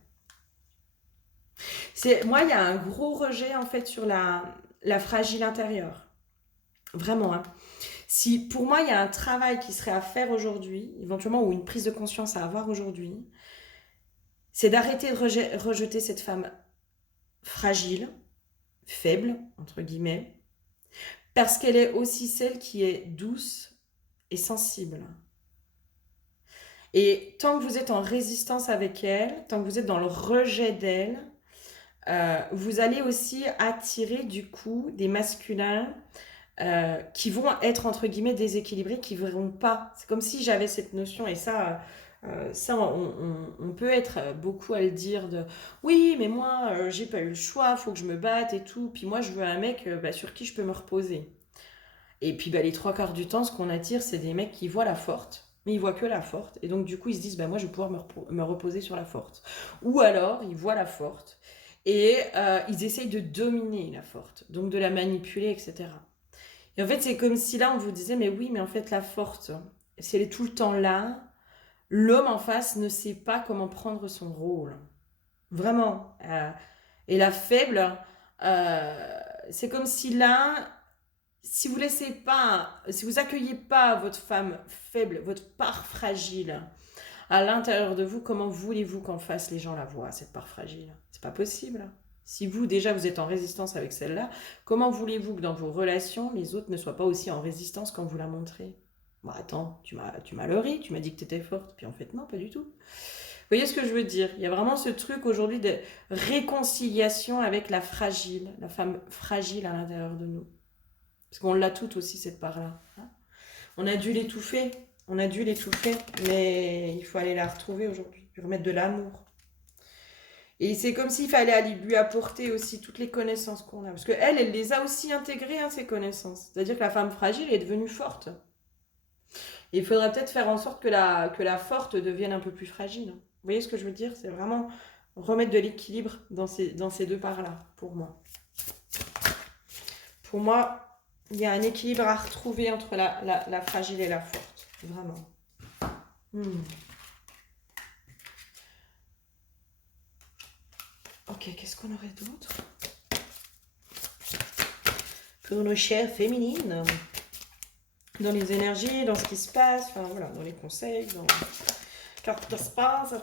Moi, il y a un gros rejet en fait sur la fragile intérieure. Vraiment. Hein. Si pour moi, il y a un travail qui serait à faire aujourd'hui, éventuellement, ou une prise de conscience à avoir aujourd'hui, c'est d'arrêter de rejeter cette femme fragile, faible, entre guillemets, parce qu'elle est aussi celle qui est douce et sensible. Et tant que vous êtes en résistance avec elle, tant que vous êtes dans le rejet d'elle, vous allez aussi attirer du coup des masculins qui vont être entre guillemets déséquilibrés, qui ne verront pas. C'est comme si j'avais cette notion, et ça on peut être beaucoup à le dire de oui, mais moi j'ai pas eu le choix, faut que je me batte et tout. Puis moi je veux un mec sur qui je peux me reposer. Et puis les trois quarts du temps, ce qu'on attire, c'est des mecs qui voient la forte, mais ils voient que la forte. Et donc, du coup, ils se disent, bah, moi, je vais pouvoir me reposer sur la forte. Ou alors, ils voient la forte et ils essayent de dominer la forte, donc de la manipuler, etc. Et en fait, c'est comme si là, on vous disait, mais oui, mais en fait, la forte, si elle est tout le temps là, l'homme en face ne sait pas comment prendre son rôle. Vraiment. Et la faible, euh, c'est comme si là, si vous laissez pas, si vous accueillez pas votre femme faible, votre part fragile à l'intérieur de vous, comment voulez-vous qu'en face les gens la voient, cette part fragile? C'est pas possible. Si vous déjà vous êtes en résistance avec celle-là, comment voulez-vous que dans vos relations les autres ne soient pas aussi en résistance quand vous la montrez? Bon, attends, tu m'as leurré, tu m'as dit que tu étais forte, puis en fait non, pas du tout. Vous voyez ce que je veux dire? Il y a vraiment ce truc aujourd'hui de réconciliation avec la fragile, la femme fragile à l'intérieur de nous. Parce qu'on l'a toute aussi, cette part-là. Hein. On a dû l'étouffer, mais il faut aller la retrouver aujourd'hui, lui remettre de l'amour. Et c'est comme s'il fallait aller lui apporter aussi toutes les connaissances qu'on a. Parce qu'elle, elle les a aussi intégrées, hein, ces connaissances. C'est-à-dire que la femme fragile est devenue forte. Et il faudrait peut-être faire en sorte que la forte devienne un peu plus fragile. Vous voyez ce que je veux dire? C'est vraiment remettre de l'équilibre dans ces deux parts-là, pour moi. Pour moi, il y a un équilibre à retrouver entre la fragile et la forte. Vraiment. Ok, qu'est-ce qu'on aurait d'autre pour nos chères féminines? Dans les énergies, dans ce qui se passe, enfin voilà, dans les conseils, dans... Qu'est-ce qui se passe,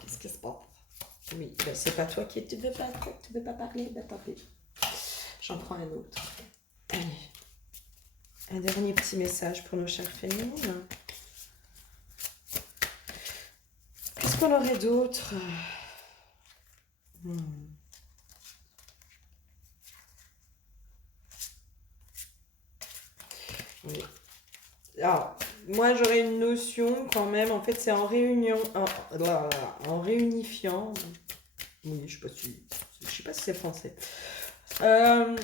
qu'est-ce qui se passe? Oui, ben c'est pas toi qui tu veux pas parler, ben tant pis. J'en prends un autre. Allez. Un dernier petit message pour nos chères féminines. Qu'est-ce qu'on aurait d'autre? Oui. Alors, moi j'aurais une notion quand même, en fait c'est en réunion, en réunifiant, oui, je sais pas si c'est français, Euh,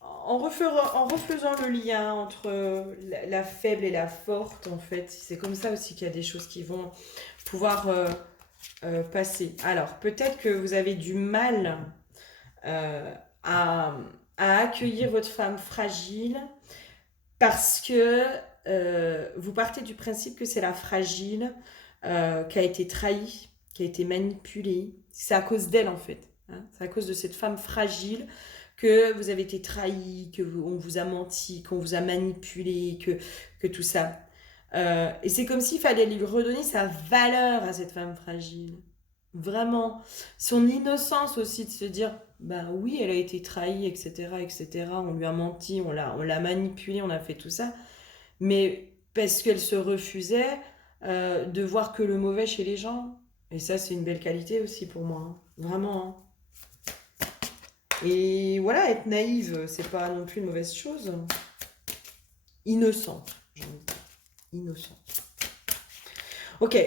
en refaisant le lien entre la faible et la forte, en fait, c'est comme ça aussi qu'il y a des choses qui vont pouvoir passer. Alors, peut-être que vous avez du mal euh, à, à accueillir votre femme fragile parce que vous partez du principe que c'est la fragile qui a été trahie, qui a été manipulée. C'est à cause d'elle en fait. Hein. C'est à cause de cette femme fragile que vous avez été trahi, on vous a menti, qu'on vous a manipulé, que tout ça. Et c'est comme s'il fallait lui redonner sa valeur à cette femme fragile. Vraiment. Son innocence aussi de se dire, ben oui, elle a été trahie, etc., etc. On lui a menti, on l'a manipulée, on a fait tout ça. Mais parce qu'elle se refusait de voir que le mauvais chez les gens. Et ça, c'est une belle qualité aussi pour moi. Hein. Vraiment. Hein. Et voilà, être naïve, c'est pas non plus une mauvaise chose. Innocente, j'ai envie de dire. Innocente. Ok,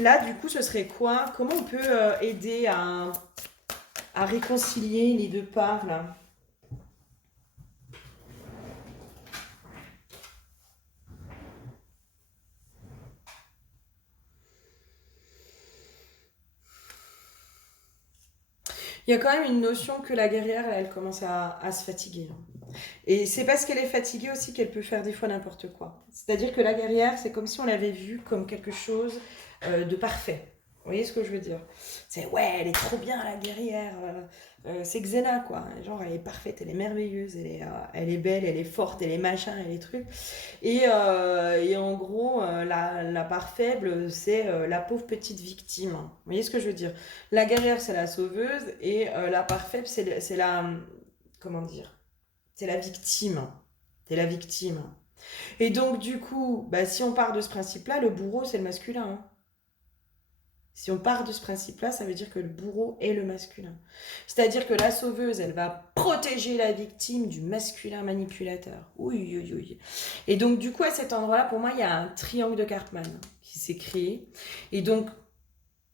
là, du coup, ce serait quoi? Comment on peut aider à réconcilier les deux parts, là? Il y a quand même une notion que la guerrière, elle commence à se fatiguer. Hein. Et c'est parce qu'elle est fatiguée aussi qu'elle peut faire des fois n'importe quoi. C'est-à-dire que la guerrière, c'est comme si on l'avait vue comme quelque chose de parfait. Vous voyez ce que je veux dire? C'est ouais, elle est trop bien la guerrière. C'est Xena quoi. Genre elle est parfaite, elle est merveilleuse, elle est belle, elle est forte, elle est machin, elle est truc. Et en gros, la part faible, c'est la pauvre petite victime. Vous voyez ce que je veux dire? La guerrière, c'est la sauveuse, et la part faible, c'est la... Comment dire? C'est la victime. C'est la victime. Et donc, du coup, bah, si on part de ce principe-là, le bourreau, c'est le masculin. Hein. Si on part de ce principe-là, ça veut dire que le bourreau est le masculin. C'est-à-dire que la sauveuse, elle va protéger la victime du masculin manipulateur. Oui, oui, oui. Et donc, du coup, à cet endroit-là, pour moi, il y a un triangle de Cartman qui s'est créé. Et donc,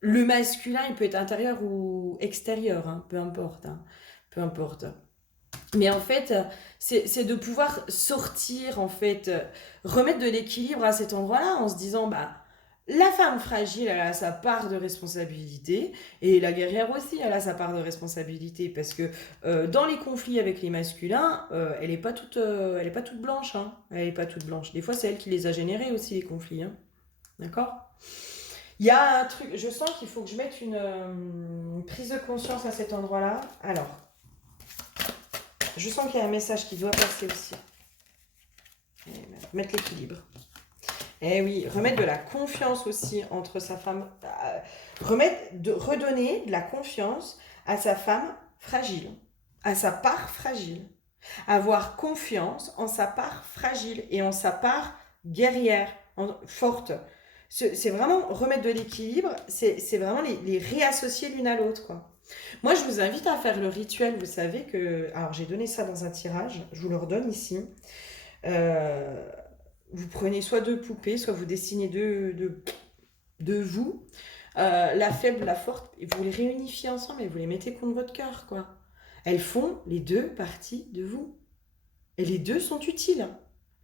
le masculin, il peut être intérieur ou extérieur, hein, peu importe. Hein, peu importe. Mais en fait, c'est de pouvoir sortir, en fait, remettre de l'équilibre à cet endroit-là en se disant, bah, la femme fragile, elle a sa part de responsabilité, et la guerrière aussi, elle a sa part de responsabilité, parce que dans les conflits avec les masculins, elle est pas toute blanche, hein. Elle est pas toute blanche. Des fois, c'est elle qui les a générés aussi, les conflits, hein. D'accord? Il y a un truc, je sens qu'il faut que je mette une prise de conscience à cet endroit-là. Alors, je sens qu'il y a un message qui doit passer aussi. Mettre l'équilibre. Eh oui, remettre de la confiance aussi entre sa femme. Redonner de la confiance à sa femme fragile, à sa part fragile. Avoir confiance en sa part fragile et en sa part guerrière, forte. C'est vraiment remettre de l'équilibre, c'est vraiment les réassocier l'une à l'autre, quoi. Moi, je vous invite à faire le rituel. Vous savez que. Alors, j'ai donné ça dans un tirage, je vous le redonne ici. Euh, Vous prenez soit deux poupées, soit vous dessinez de vous, la faible, la forte, et vous les réunifiez ensemble et vous les mettez contre votre cœur, quoi. Elles font les deux parties de vous. Et les deux sont utiles.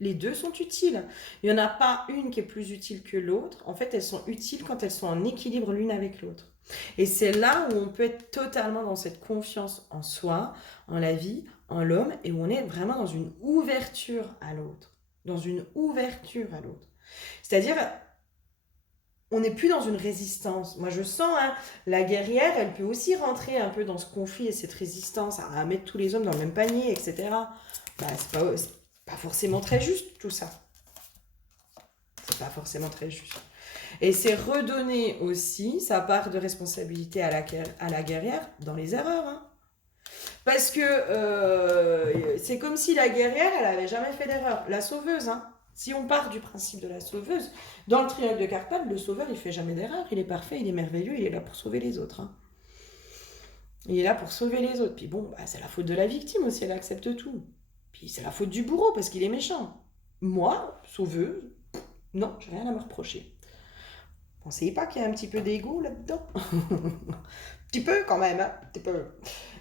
Les deux sont utiles. Il n'y en a pas une qui est plus utile que l'autre. En fait, elles sont utiles quand elles sont en équilibre l'une avec l'autre. Et c'est là où on peut être totalement dans cette confiance en soi, en la vie, en l'homme, et où on est vraiment dans une ouverture à l'autre. Dans une ouverture à l'autre. C'est-à-dire, on n'est plus dans une résistance. Moi, je sens, hein, la guerrière, elle peut aussi rentrer un peu dans ce conflit et cette résistance à mettre tous les hommes dans le même panier, etc. Bah, c'est pas forcément très juste, tout ça. C'est pas forcément très juste. Et c'est redonner aussi sa part de responsabilité à la guerrière dans les erreurs, hein. Parce que c'est comme si la guerrière, elle avait jamais fait d'erreur. La sauveuse, hein. Si on part du principe de la sauveuse, dans le triangle de Cartman, le sauveur, il fait jamais d'erreur. Il est parfait, il est merveilleux, il est là pour sauver les autres, hein. Il est là pour sauver les autres. Puis bon, bah, c'est la faute de la victime aussi, elle accepte tout. Puis c'est la faute du bourreau parce qu'il est méchant. Moi, sauveuse, non, j'ai rien à me reprocher. Pensez pas qu'il y a un petit peu d'ego là-dedans? Petit peu quand même, hein? Petit peu.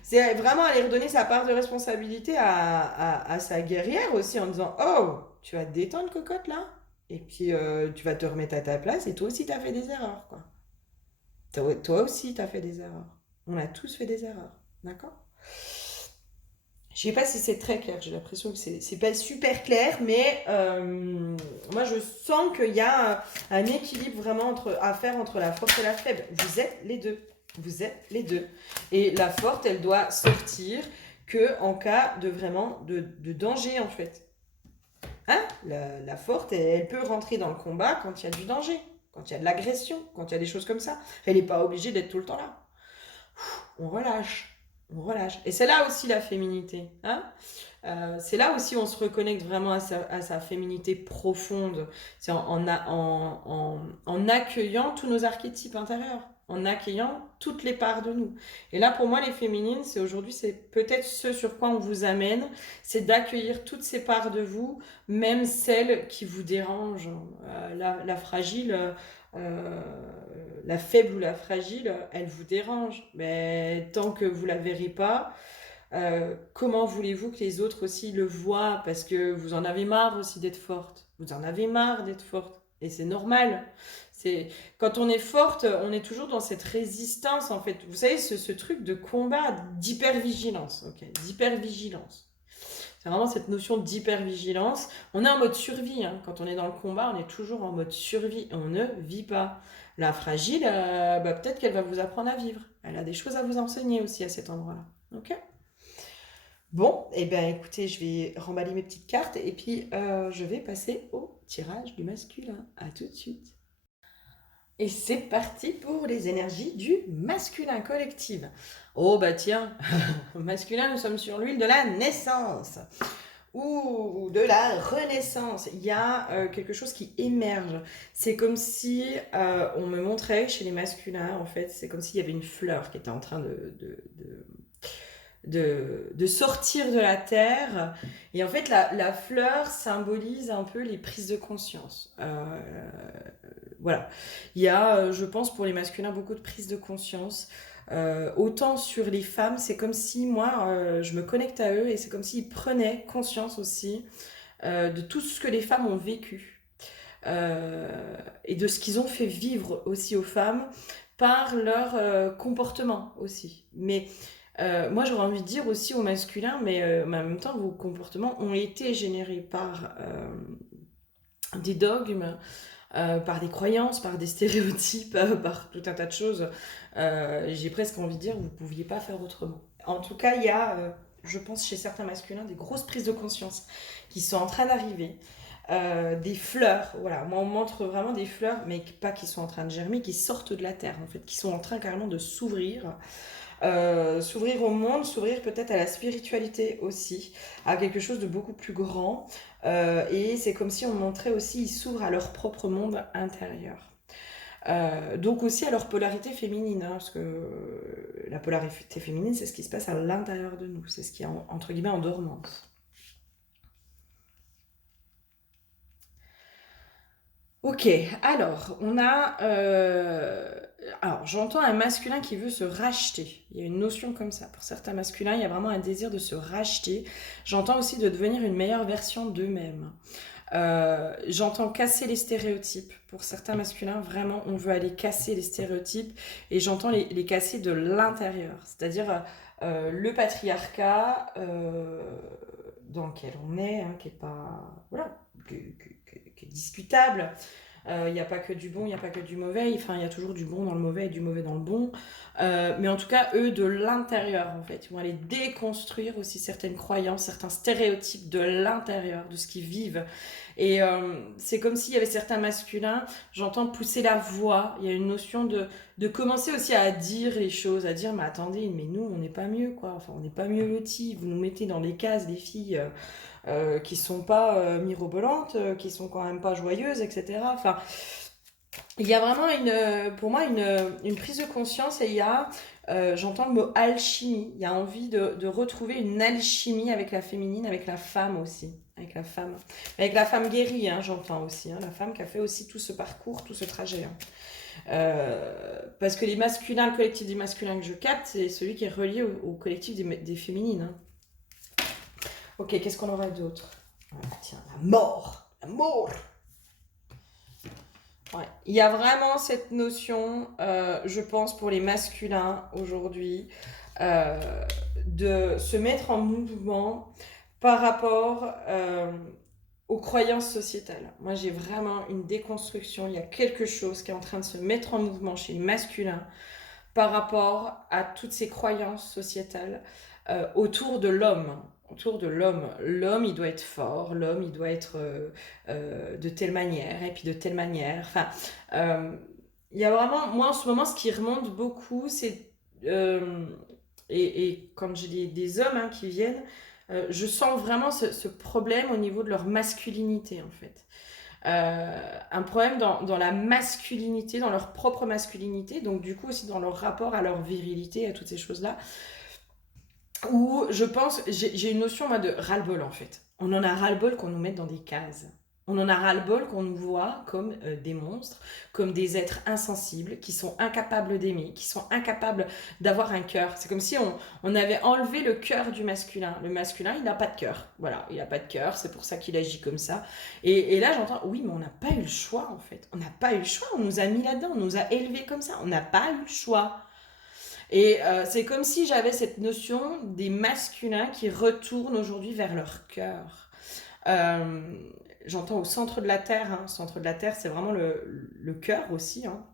C'est vraiment aller redonner sa part de responsabilité à sa guerrière aussi en disant: Oh, tu vas te détendre, cocotte, là? Et puis tu vas te remettre à ta place et toi aussi t'as fait des erreurs, quoi. Toi aussi t'as fait des erreurs. On a tous fait des erreurs, d'accord? Je sais pas si c'est très clair, j'ai l'impression que c'est pas super clair, mais moi je sens qu'il y a un équilibre vraiment à faire entre la forte et la faible. Vous êtes les deux. Vous êtes les deux. Et la forte, elle doit sortir que en cas de vraiment de danger, en fait. Hein? La forte, elle peut rentrer dans le combat quand il y a du danger, quand il y a de l'agression, quand il y a des choses comme ça. Elle n'est pas obligée d'être tout le temps là. On relâche. On relâche. Et c'est là aussi la féminité. Hein? C'est là aussi où on se reconnecte vraiment à sa féminité profonde. C'est en accueillant tous nos archétypes intérieurs, en accueillant toutes les parts de nous. Et là, pour moi, les féminines, c'est aujourd'hui, c'est peut-être ce sur quoi on vous amène, c'est d'accueillir toutes ces parts de vous, même celles qui vous dérangent. La fragile, euh, la faible ou la fragile, elle vous dérange. Mais tant que vous la verrez pas, comment voulez-vous que les autres aussi le voient? Parce que vous en avez marre aussi d'être forte. Vous en avez marre d'être forte. Et c'est normal. C'est Quand on est forte, on est toujours dans cette résistance en fait. Vous savez ce truc de combat, d'hypervigilance, ok, d'hypervigilance. C'est vraiment cette notion d'hypervigilance. On est en mode survie, hein. Quand on est dans le combat, on est toujours en mode survie. On ne vit pas. La fragile, bah, peut-être qu'elle va vous apprendre à vivre. Elle a des choses à vous enseigner aussi à cet endroit-là. Ok? Bon, eh bien écoutez, je vais remballer mes petites cartes et puis je vais passer au tirage du masculin. À tout de suite. Et c'est parti pour les énergies du masculin collectif. Oh bah tiens, masculin, nous sommes sur l'huile de la naissance ou de la renaissance. Il y a quelque chose qui émerge. C'est comme si on me montrait chez les masculins, en fait, c'est comme s'il y avait une fleur qui était en train de sortir de la terre. Et en fait, la fleur symbolise un peu les prises de conscience. Voilà. Il y a, je pense, pour les masculins, beaucoup de prises de conscience. autant sur les femmes, c'est comme si moi, je me connecte à eux et c'est comme s'ils prenaient conscience aussi de tout ce que les femmes ont vécu et de ce qu'ils ont fait vivre aussi aux femmes par leur comportement aussi. Mais moi, j'aurais envie de dire aussi au masculin, mais en même temps, vos comportements ont été générés par des dogmes, par des croyances, par des stéréotypes, par tout un tas de choses. J'ai presque envie de dire, vous ne pouviez pas faire autrement. En tout cas, il y a, je pense, chez certains masculins, des grosses prises de conscience qui sont en train d'arriver. Des fleurs, voilà, moi on montre vraiment des fleurs, mais pas qui sont en train de germer, qui sortent de la terre en fait, qui sont en train carrément de s'ouvrir, s'ouvrir au monde, s'ouvrir peut-être à la spiritualité aussi, à quelque chose de beaucoup plus grand. Et c'est comme si on montrait aussi, ils s'ouvrent à leur propre monde intérieur. Donc aussi à leur polarité féminine, hein, parce que la polarité féminine, c'est ce qui se passe à l'intérieur de nous, c'est ce qui est entre guillemets en dormance. Ok, alors on a, alors j'entends un masculin qui veut se racheter. Il y a une notion comme ça. Pour certains masculins, il y a vraiment un désir de se racheter. J'entends aussi de devenir une meilleure version d'eux-mêmes. J'entends casser les stéréotypes. Pour certains masculins, vraiment, on veut aller casser les stéréotypes et j'entends les casser de l'intérieur. C'est-à-dire le patriarcat dans lequel on est, hein, qui est pas, voilà, qui est discutable. Il n'y a pas que du bon, il n'y a pas que du mauvais. Enfin, il y a toujours du bon dans le mauvais et du mauvais dans le bon. Mais en tout cas, eux, de l'intérieur, en fait, ils vont aller déconstruire aussi certaines croyances, certains stéréotypes de l'intérieur, de ce qu'ils vivent. Et c'est comme s'il y avait certains masculins, j'entends pousser la voix. Il y a une notion de commencer aussi à dire les choses, à dire, mais attendez, mais nous, on n'est pas mieux, quoi. Enfin, on n'est pas mieux lotis. Vous nous mettez dans des cases, les filles. Qui sont pas mirobolantes, qui sont quand même pas joyeuses, etc. Enfin, il y a vraiment pour moi une prise de conscience et il y a, j'entends le mot alchimie. Il y a envie de retrouver une alchimie avec la féminine, avec la femme aussi. Avec la femme guérie, hein, j'entends aussi. Hein, la femme qui a fait aussi tout ce parcours, tout ce trajet. Hein. Parce que les masculins, le collectif des masculins que je capte, c'est celui qui est relié au collectif des féminines. Hein. Ok, qu'est-ce qu'on aurait d'autre? Tiens, la mort. La mort. Ouais. Il y a vraiment cette notion, je pense, pour les masculins aujourd'hui, euh, de se mettre en mouvement par rapport aux croyances sociétales. Moi, j'ai vraiment une déconstruction. Il y a quelque chose qui est en train de se mettre en mouvement chez les masculins par rapport à toutes ces croyances sociétales autour de l'homme. Autour de l'homme. L'homme, il doit être fort, l'homme, il doit être de telle manière, et puis de telle manière. Enfin, il y a vraiment, moi en ce moment, ce qui remonte beaucoup, c'est. Et quand j'ai des hommes hein, qui viennent, je sens vraiment ce problème au niveau de leur masculinité, en fait. Un problème dans la masculinité, dans leur propre masculinité, donc du coup aussi dans leur rapport à leur virilité, à toutes ces choses-là, où je pense, j'ai une notion moi de ras-le-bol en fait. On en a ras-le-bol qu'on nous mette dans des cases. On en a ras-le-bol qu'on nous voit comme des monstres, comme des êtres insensibles, qui sont incapables d'aimer, qui sont incapables d'avoir un cœur. C'est comme si on avait enlevé le cœur du masculin. Le masculin, il n'a pas de cœur. Voilà, il n'a pas de cœur, c'est pour ça qu'il agit comme ça. Et là, j'entends, oui, mais on n'a pas eu le choix en fait. On n'a pas eu le choix, on nous a mis là-dedans, on nous a élevés comme ça. On n'a pas eu le choix. Et c'est comme si j'avais cette notion des masculins qui retournent aujourd'hui vers leur cœur. Euh, J'entends au centre de la Terre. Hein. Centre de la Terre, c'est vraiment le cœur aussi. Hein.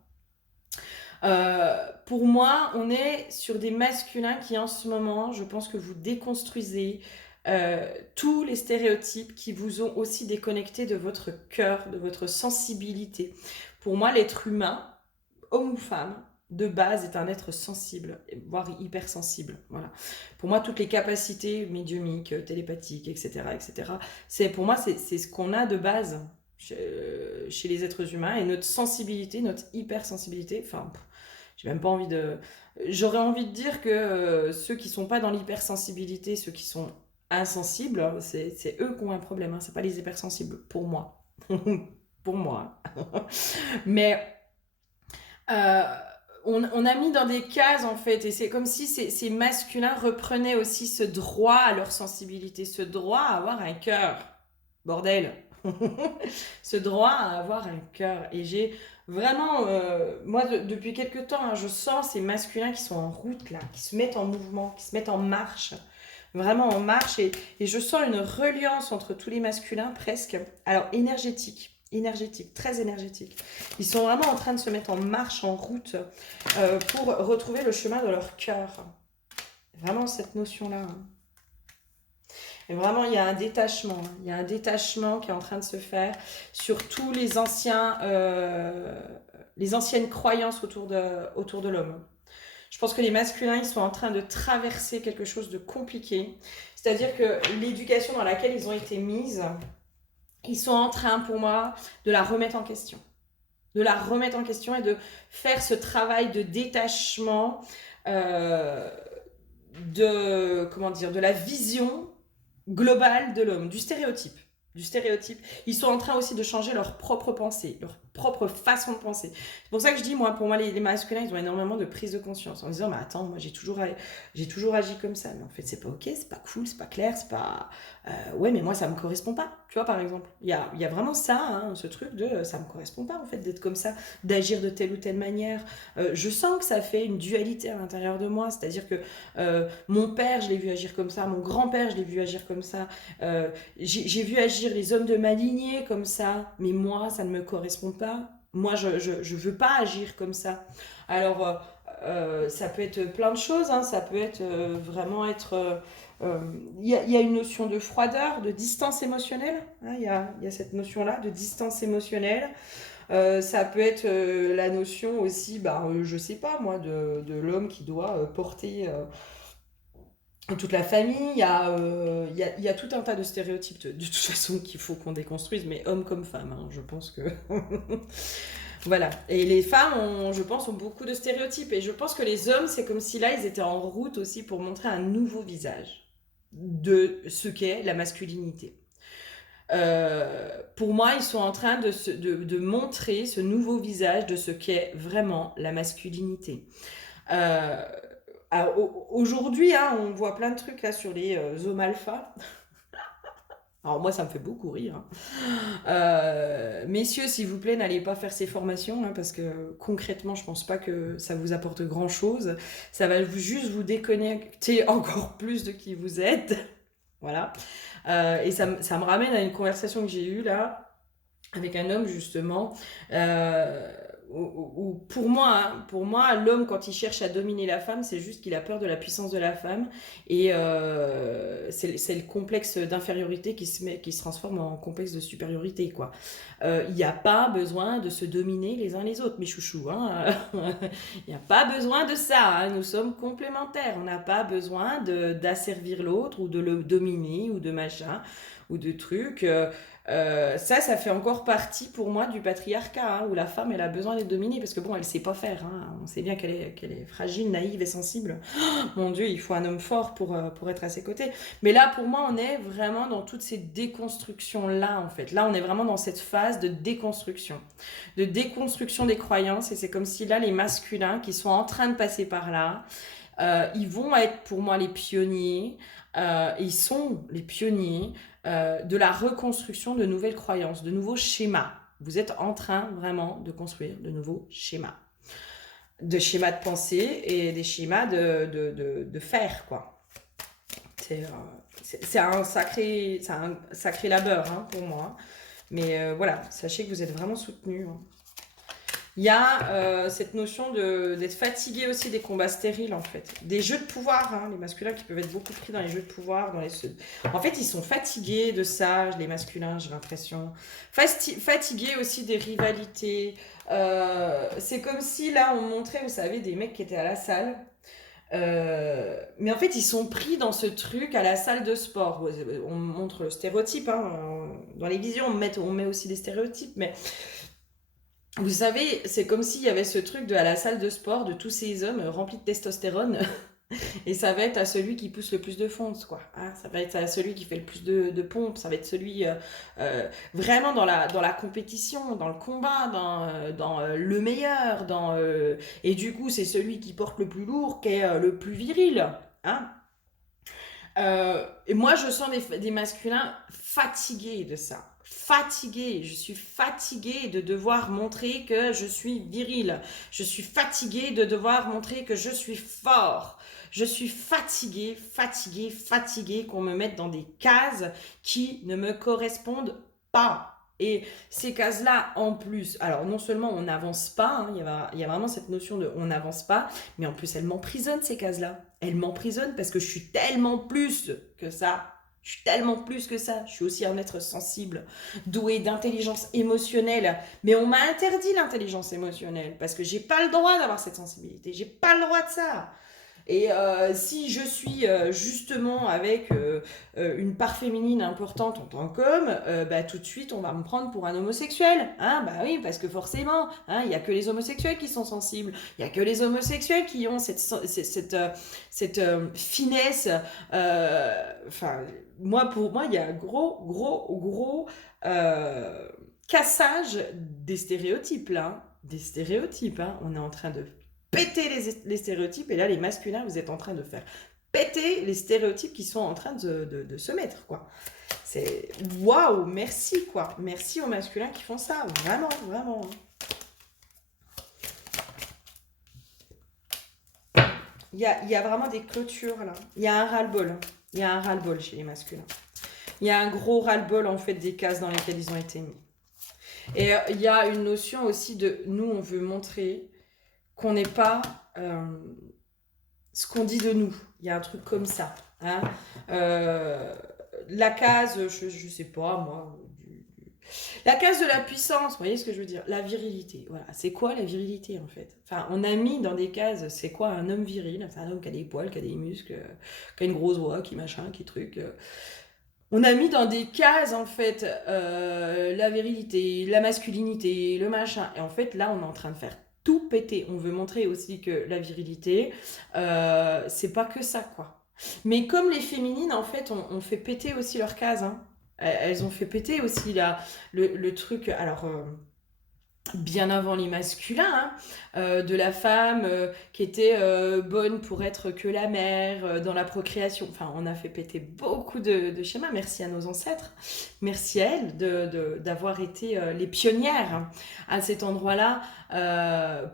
Pour moi, on est sur des masculins qui, en ce moment, je pense que vous déconstruisez tous les stéréotypes qui vous ont aussi déconnecté de votre cœur, de votre sensibilité. Pour moi, l'être humain, homme ou femme, de base est un être sensible, voire hypersensible. Voilà. Pour moi, toutes les capacités médiumiques, télépathiques, etc., etc., pour moi, c'est ce qu'on a de base chez les êtres humains et notre sensibilité, notre hypersensibilité. Enfin, j'ai même pas envie de. J'aurais envie de dire que ceux qui sont pas dans l'hypersensibilité, ceux qui sont insensibles, c'est eux qui ont un problème. Hein. C'est pas les hypersensibles, pour moi. Pour moi. Mais on a mis dans des cases en fait, et c'est comme si ces masculins reprenaient aussi ce droit à leur sensibilité, ce droit à avoir un cœur. Bordel. Ce droit à avoir un cœur. Et j'ai vraiment, moi depuis quelque temps, hein, je sens ces masculins qui sont en route là, qui se mettent en mouvement, qui se mettent en marche, vraiment en marche. Et je sens une reliance entre tous les masculins presque. Alors énergétique, très énergétique. Ils sont vraiment en train de se mettre en marche, en route, pour retrouver le chemin de leur cœur. Vraiment cette notion-là. Hein. Et vraiment, il y a un détachement. Hein. Il y a un détachement qui est en train de se faire sur tous les anciennes croyances autour de l'homme. Je pense que les masculins, ils sont en train de traverser quelque chose de compliqué. C'est-à-dire que l'éducation dans laquelle ils ont été mises, ils sont en train, pour moi, de la remettre en question. De la remettre en question et de faire ce travail de détachement de la vision globale de l'homme, du stéréotype. Ils sont en train aussi de changer leur propre pensée, leur propre façon de penser. C'est pour ça que je dis, pour moi, les masculins, ils ont énormément de prise de conscience en disant, mais attends, moi, j'ai toujours agi comme ça. Mais en fait, c'est pas ok, c'est pas cool, c'est pas clair, c'est pas... ouais, mais moi, ça me correspond pas. Tu vois, par exemple, il y a vraiment ça, hein, ce truc de, ça me correspond pas, en fait, d'être comme ça, d'agir de telle ou telle manière. Je sens que ça fait une dualité à l'intérieur de moi, c'est-à-dire que mon père, je l'ai vu agir comme ça, mon grand-père, je l'ai vu agir comme ça, j'ai vu agir les hommes de ma lignée comme ça, mais moi, ça ne me correspond pas. Moi, je veux pas agir comme ça. Alors, ça peut être plein de choses, hein. Ça peut être vraiment être... Il y a une notion de froideur, de distance émotionnelle. Hein, il y a cette notion-là de distance émotionnelle. Ça peut être la notion aussi, je sais pas moi, de l'homme qui doit porter toute la famille. Il y a tout un tas de stéréotypes de toute façon qu'il faut qu'on déconstruise, mais hommes comme femmes, hein, je pense que... Voilà. Et les femmes, je pense, ont beaucoup de stéréotypes. Et je pense que les hommes, c'est comme si là, ils étaient en route aussi pour montrer un nouveau visage de ce qu'est la masculinité. Pour moi, ils sont en train de montrer ce nouveau visage de ce qu'est vraiment la masculinité. Aujourd'hui, hein, on voit plein de trucs là sur les hommes alpha. Alors moi, ça me fait beaucoup rire. Messieurs, s'il vous plaît, n'allez pas faire ces formations, hein, parce que concrètement, je pense pas que ça vous apporte grand-chose. Ça va juste vous déconnecter encore plus de qui vous êtes. Voilà. Et ça me ramène à une conversation que j'ai eue là, avec un homme justement, où pour moi, l'homme quand il cherche à dominer la femme, c'est juste qu'il a peur de la puissance de la femme, et c'est le complexe d'infériorité qui se transforme en complexe de supériorité, quoi. Il n'y a pas besoin de se dominer les uns les autres, mes chouchous, hein. Il n'y a pas besoin de ça, hein. Nous sommes complémentaires, on n'a pas besoin d'asservir l'autre ou de le dominer ou de machin ou de trucs. Ça fait encore partie pour moi du patriarcat, hein, où la femme elle a besoin d'être dominée parce que bon elle sait pas faire, hein. On sait bien qu'elle est fragile, naïve et sensible. Oh, mon Dieu, il faut un homme fort pour être à ses côtés. Mais là pour moi on est vraiment dans toutes ces déconstructions là en fait. Là on est vraiment dans cette phase de déconstruction des croyances, et c'est comme si là les masculins qui sont en train de passer par là, ils vont être pour moi les pionniers. Ils sont les pionniers de la reconstruction de nouvelles croyances, de nouveaux schémas. Vous êtes en train vraiment de construire de nouveaux schémas. De schémas de pensée et des schémas de faire, quoi. C'est un sacré labeur, hein, pour moi. Mais voilà, sachez que vous êtes vraiment soutenus. Hein. Il y a cette notion d'être fatigué aussi des combats stériles, en fait. Des jeux de pouvoir, hein, les masculins qui peuvent être beaucoup pris dans les jeux de pouvoir. En fait, ils sont fatigués de ça, les masculins, j'ai l'impression. Fatigués aussi des rivalités. C'est comme si, là, on montrait, vous savez, des mecs qui étaient à la salle. Mais en fait, ils sont pris dans ce truc à la salle de sport. On montre le stéréotype, hein. Dans les visions, on met aussi des stéréotypes, mais... Vous savez, c'est comme s'il y avait ce truc à la salle de sport de tous ces hommes remplis de testostérone Et ça va être à celui qui pousse le plus de fonds, quoi. Hein. Ça va être à celui qui fait le plus de pompes. Ça va être celui vraiment dans la compétition, dans le combat, dans le meilleur. Et du coup, c'est celui qui porte le plus lourd, qui est le plus viril. Hein. Et moi, je sens des masculins fatigués de ça. Fatigués. Je suis fatiguée de devoir montrer que je suis viril. Je suis fatiguée de devoir montrer que je suis fort. Je suis fatiguée, fatiguée, fatiguée qu'on me mette dans des cases qui ne me correspondent pas. Et ces cases-là, en plus, alors non seulement on n'avance pas, hein, il y a vraiment cette notion de on n'avance pas, mais en plus elles m'emprisonnent ces cases-là. Elles m'emprisonnent parce que je suis tellement plus que ça. Je suis tellement plus que ça. Je suis aussi un être sensible, doué d'intelligence émotionnelle. Mais on m'a interdit l'intelligence émotionnelle parce que j'ai pas le droit d'avoir cette sensibilité. J'ai pas le droit de ça. Et si je suis justement avec une part féminine importante en tant qu'homme, bah, tout de suite on va me prendre pour un homosexuel. Hein, bah oui, parce que forcément, hein, il n'y a que les homosexuels qui sont sensibles. Il n'y a que les homosexuels qui ont cette finesse. Enfin, pour moi, il y a un gros cassage des stéréotypes là. Hein. Des stéréotypes. Hein. On est en train de péter les stéréotypes et là les masculins vous êtes en train de faire péter les stéréotypes qui sont en train de se mettre quoi. C'est waouh, merci quoi, merci aux masculins qui font ça, vraiment vraiment. Il y a vraiment des clôtures là, il y a un ras-le-bol, il y a un ras-le-bol chez les masculins, il y a un gros ras-le-bol en fait des cases dans lesquelles ils ont été mis. Et il y a une notion aussi de nous on veut montrer qu'on n'est pas ce qu'on dit de nous. Il y a un truc comme ça. Hein. La case, je sais pas, moi. La case de la puissance, vous voyez ce que je veux dire? La virilité. Voilà. C'est quoi la virilité en fait? Enfin, on a mis dans des cases, c'est quoi un homme viril? C'est un homme qui a des poils, qui a des muscles, qui a une grosse voix, qui machin, qui truc. On a mis dans des cases en fait la virilité, la masculinité, le machin. Et en fait là on est en train de faire tout péter. On veut montrer aussi que la virilité, c'est pas que ça quoi. Mais comme les féminines en fait on fait péter aussi leurs cases. Hein. Elles ont fait péter aussi le truc. Alors bien avant les masculins, hein, de la femme qui était bonne pour être que la mère, dans la procréation. Enfin, on a fait péter beaucoup de schémas. Merci à nos ancêtres. Merci à elles d'avoir été les pionnières à cet endroit-là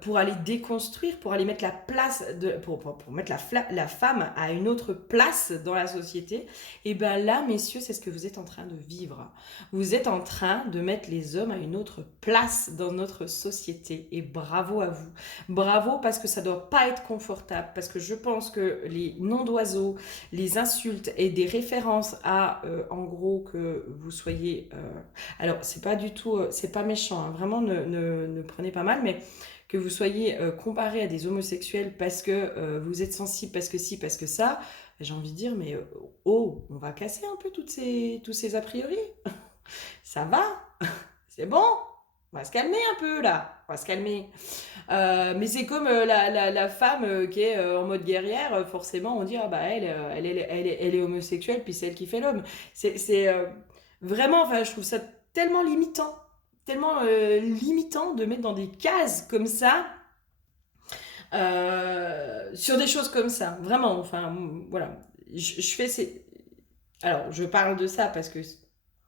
pour aller déconstruire, pour aller mettre la place, pour mettre la femme à une autre place dans la société. Et bien là, messieurs, c'est ce que vous êtes en train de vivre. Vous êtes en train de mettre les hommes à une autre place dans notre société et bravo à vous. Bravo parce que ça doit pas être confortable, parce que je pense que les noms d'oiseaux, les insultes et des références à, en gros, que vous soyez... alors, c'est pas du tout... c'est pas méchant, hein, vraiment, ne prenez pas mal, mais que vous soyez comparé à des homosexuels parce que vous êtes sensible, parce que si, parce que ça, j'ai envie de dire, mais oh, on va casser un peu tous ces a priori. Ça va, c'est bon, on va se calmer un peu là, on va se calmer. Mais c'est comme la femme qui est en mode guerrière, forcément on dit ah bah elle est homosexuelle puis c'est elle qui fait l'homme. C'est vraiment, enfin je trouve ça tellement limitant de mettre dans des cases comme ça. Sur des choses comme ça, vraiment, enfin, voilà. Je fais ces... Alors, je parle de ça parce que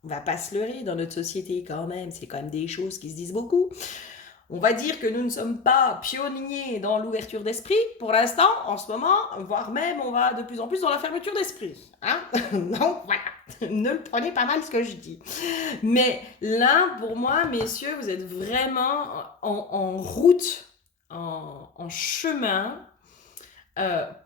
on va pas se leurrer dans notre société quand même, c'est quand même des choses qui se disent beaucoup. On va dire que nous ne sommes pas pionniers dans l'ouverture d'esprit pour l'instant, en ce moment, voire même on va de plus en plus dans la fermeture d'esprit. Hein. Donc voilà, ne le prenez pas mal ce que je dis. Mais là, pour moi, messieurs, vous êtes vraiment en route, en chemin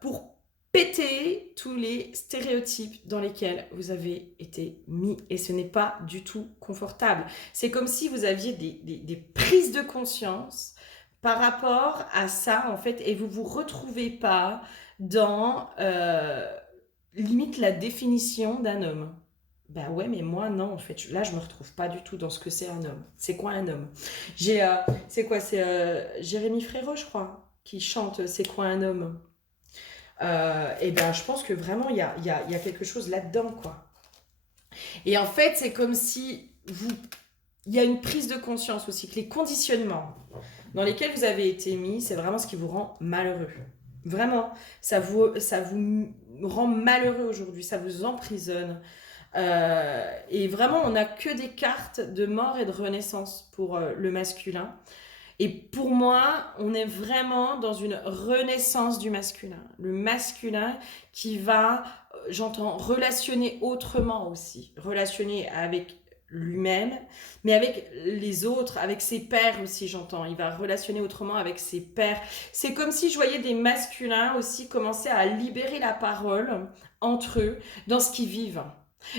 pour péter tous les stéréotypes dans lesquels vous avez été mis et ce n'est pas du tout confortable. C'est comme si vous aviez des prises de conscience par rapport à ça en fait et vous vous retrouvez pas dans limite la définition d'un homme. Ben ouais, mais moi non, en fait, là je me retrouve pas du tout dans ce que c'est un homme. C'est quoi un homme? C'est quoi? C'est Jérémy Frérot, je crois, qui chante C'est quoi un homme? Et bien je pense que vraiment il y a quelque chose là-dedans, quoi. Et en fait, c'est comme si il y a une prise de conscience aussi, que les conditionnements dans lesquels vous avez été mis, c'est vraiment ce qui vous rend malheureux. Vraiment, ça vous rend malheureux aujourd'hui, ça vous emprisonne. Et vraiment, on n'a que des cartes de mort et de renaissance pour le masculin. Et pour moi, on est vraiment dans une renaissance du masculin. Le masculin qui va, j'entends, relationner autrement aussi. Relationner avec lui-même, mais avec les autres, avec ses pairs aussi, j'entends. Il va relationner autrement avec ses pairs. C'est comme si je voyais des masculins aussi commencer à libérer la parole entre eux dans ce qu'ils vivent,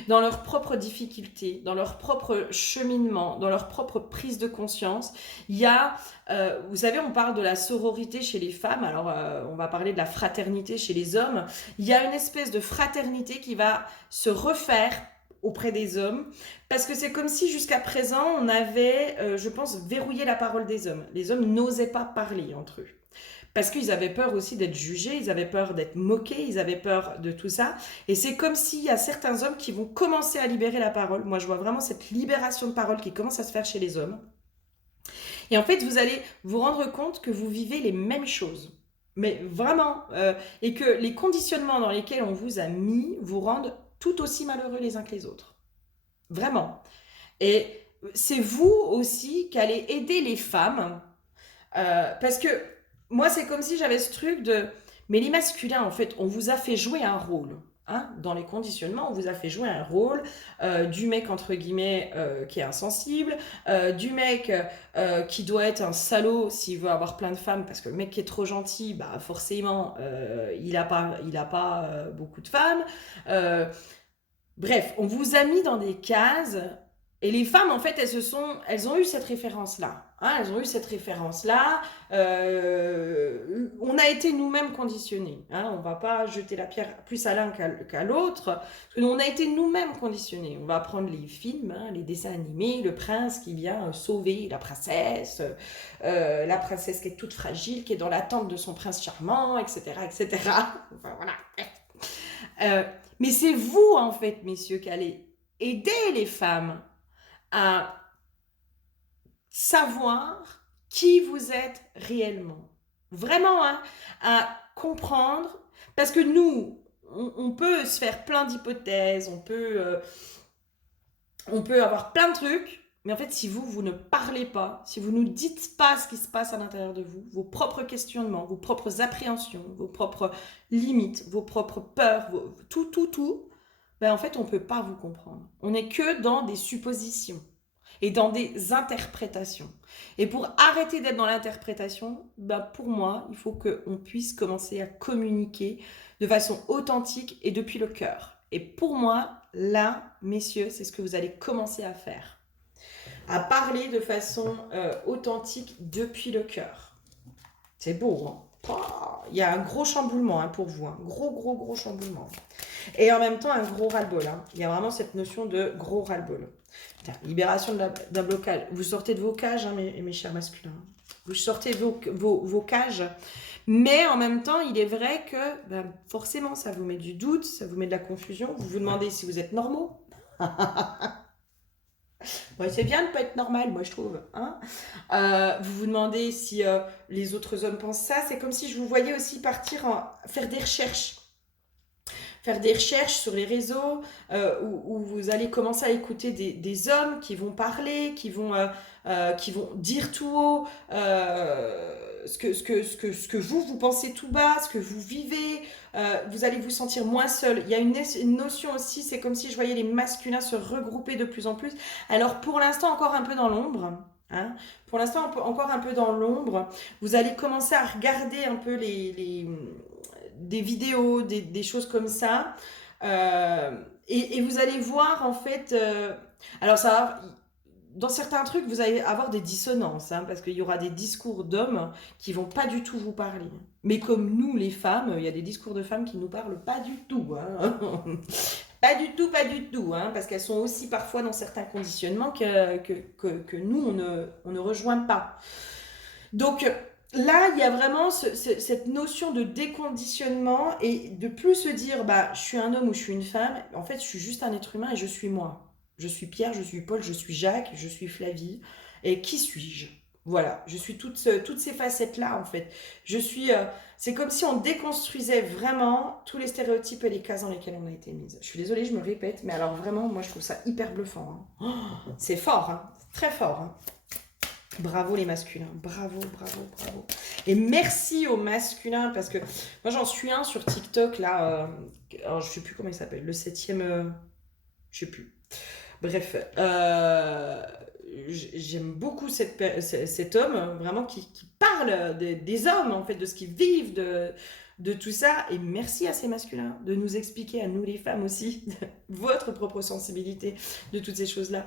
dans leurs propres difficultés, dans leur propre cheminement, dans leur propre prise de conscience. Il y a, vous savez, on parle de la sororité chez les femmes, alors on va parler de la fraternité chez les hommes. Il y a une espèce de fraternité qui va se refaire auprès des hommes, parce que c'est comme si jusqu'à présent on avait, je pense, verrouillé la parole des hommes. Les hommes n'osaient pas parler entre eux. Parce qu'ils avaient peur aussi d'être jugés, ils avaient peur d'être moqués, ils avaient peur de tout ça. Et c'est comme s'il y a certains hommes qui vont commencer à libérer la parole. Moi, je vois vraiment cette libération de parole qui commence à se faire chez les hommes. Et en fait, vous allez vous rendre compte que vous vivez les mêmes choses. Mais vraiment. Et que les conditionnements dans lesquels on vous a mis vous rendent tout aussi malheureux les uns que les autres. Vraiment. Et c'est vous aussi qui allez aider les femmes. Parce que moi, c'est comme si j'avais ce truc de... Mais les masculins, en fait, on vous a fait jouer un rôle. Hein, dans les conditionnements, on vous a fait jouer un rôle du mec, entre guillemets, qui est insensible, du mec qui doit être un salaud s'il veut avoir plein de femmes, parce que le mec qui est trop gentil, bah, forcément, il a pas beaucoup de femmes. Bref, on vous a mis dans des cases. Et les femmes, en fait, elles ont eu cette référence-là. Hein, elles ont eu cette référence-là. On a été nous-mêmes conditionnés. Hein, on ne va pas jeter la pierre plus à l'un qu'à l'autre. Parce que on a été nous-mêmes conditionnés. On va prendre les films, hein, les dessins animés, le prince qui vient sauver la princesse qui est toute fragile, qui est dans l'attente de son prince charmant, etc., etc. Enfin, voilà. Mais c'est vous, en fait, messieurs, qui allez aider les femmes à savoir qui vous êtes réellement. Vraiment, hein, à comprendre. Parce que nous, on peut se faire plein d'hypothèses, on peut avoir plein de trucs, mais en fait, si vous ne parlez pas, si vous ne nous dites pas ce qui se passe à l'intérieur de vous, vos propres questionnements, vos propres appréhensions, vos propres limites, vos propres peurs, tout, ben en fait, on ne peut pas vous comprendre. On n'est que dans des suppositions et dans des interprétations. Et pour arrêter d'être dans l'interprétation, ben pour moi, il faut qu'on puisse commencer à communiquer de façon authentique et depuis le cœur. Et pour moi, là, messieurs, c'est ce que vous allez commencer à faire. À parler de façon authentique depuis le cœur. C'est beau, hein? Il y a un gros chamboulement, hein, pour vous. Un gros chamboulement. Et en même temps, un gros ras-le-bol. Hein. Il y a vraiment cette notion de gros ras-le-bol. Libération d'un blocage. Vous sortez de vos cages, hein, mes chers masculins. Vous sortez de vos cages. Mais en même temps, il est vrai que ben, forcément, ça vous met du doute, ça vous met de la confusion. Vous vous demandez si vous êtes normaux. Ouais, c'est bien de ne pas être normal, moi je trouve. Hein, vous vous demandez si les autres hommes pensent ça. C'est comme si je vous voyais aussi partir faire des recherches. Faire des recherches sur les réseaux où vous allez commencer à écouter des hommes qui vont parler, qui vont dire tout haut ce que vous pensez tout bas, ce que vous vivez. Vous allez vous sentir moins seul. Il y a une notion aussi, c'est comme si je voyais les masculins se regrouper de plus en plus. Alors pour l'instant encore un peu dans l'ombre. Hein. Pour l'instant encore un peu dans l'ombre. Vous allez commencer à regarder un peu des vidéos, des choses comme ça. Et vous allez voir en fait... alors ça va, dans certains trucs, vous allez avoir des dissonances, hein, parce qu'il y aura des discours d'hommes qui vont pas du tout vous parler. Mais comme nous, les femmes, il y a des discours de femmes qui nous parlent pas du tout. Hein. Pas du tout, hein, parce qu'elles sont aussi parfois dans certains conditionnements que nous, on ne rejoint pas. Donc, là, il y a vraiment cette notion de déconditionnement et de plus se dire, bah, je suis un homme ou je suis une femme. En fait, je suis juste un être humain et je suis moi. Je suis Pierre, je suis Paul, je suis Jacques, je suis Flavie. Et qui suis-je? Voilà, je suis toutes ces facettes-là, en fait. Je suis. C'est comme si on déconstruisait vraiment tous les stéréotypes et les cases dans lesquelles on a été mise. Je suis désolée, je me répète, mais alors vraiment, moi, je trouve ça hyper bluffant, hein. Oh, c'est fort, hein. Très fort, hein. Bravo les masculins, bravo, bravo, bravo. Et merci aux masculins, parce que moi j'en suis un sur TikTok, là, alors je sais plus comment il s'appelle, le septième, je sais plus. Bref, j'aime beaucoup cet homme, vraiment, qui parle des hommes, en fait, de ce qu'ils vivent, de tout ça. Et merci à ces masculins de nous expliquer, à nous les femmes aussi, votre propre sensibilité de toutes ces choses-là.